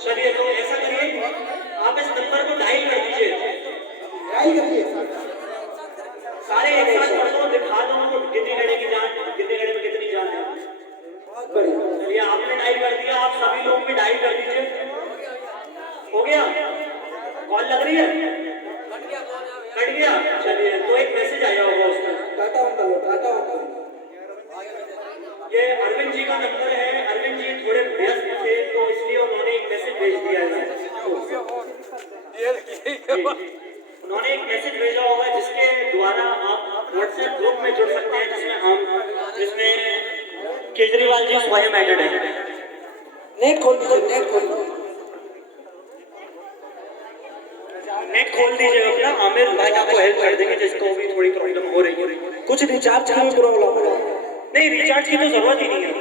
चलिए, तो ऐसा करिए, आप इस नंबर को डायल कर दीजिए। डायल करिए। सारे एक साथ पढ़ दो, दिखा दो उनको गिनने गणे की जान, गिनने गणे में कितनी जान है। बहुत बढ़िया। चलिए, आपने डायल कर दिया, आप सभी लोग भी डायल कर दीजिए। हो गया? कॉल लग रही है? कट गया? चलिए, तो एक मैसेज आया होगा उसमें। टाटा ऑन कर लो, टाटा ऑन कर लो। ये अरविंद जी का नंबर है। अरविंद जी थोड़े व्यस्त थे तो इसलिए उन्होंने एक मैसेज भेज दिया है। उन्होंने एक मैसेज भेजा होगा जिसके द्वारा आप व्हाट्सएप ग्रुप में जुड़ सकते हैं, जिसमें केजरीवाल जी स्वयं एडेड है। नेट खोल दीजिए, नेट खोल दीजिए। नेट खोल दीजिए अपना। आमिर भाई आपको हेल्प कर देंगे जिसको भी थोड़ी प्रॉब्लम हो रही है। कुछ रिचार्ज की प्रॉब्लम है। नहीं, रिचार्ज की तो जरूरत ही नहीं है।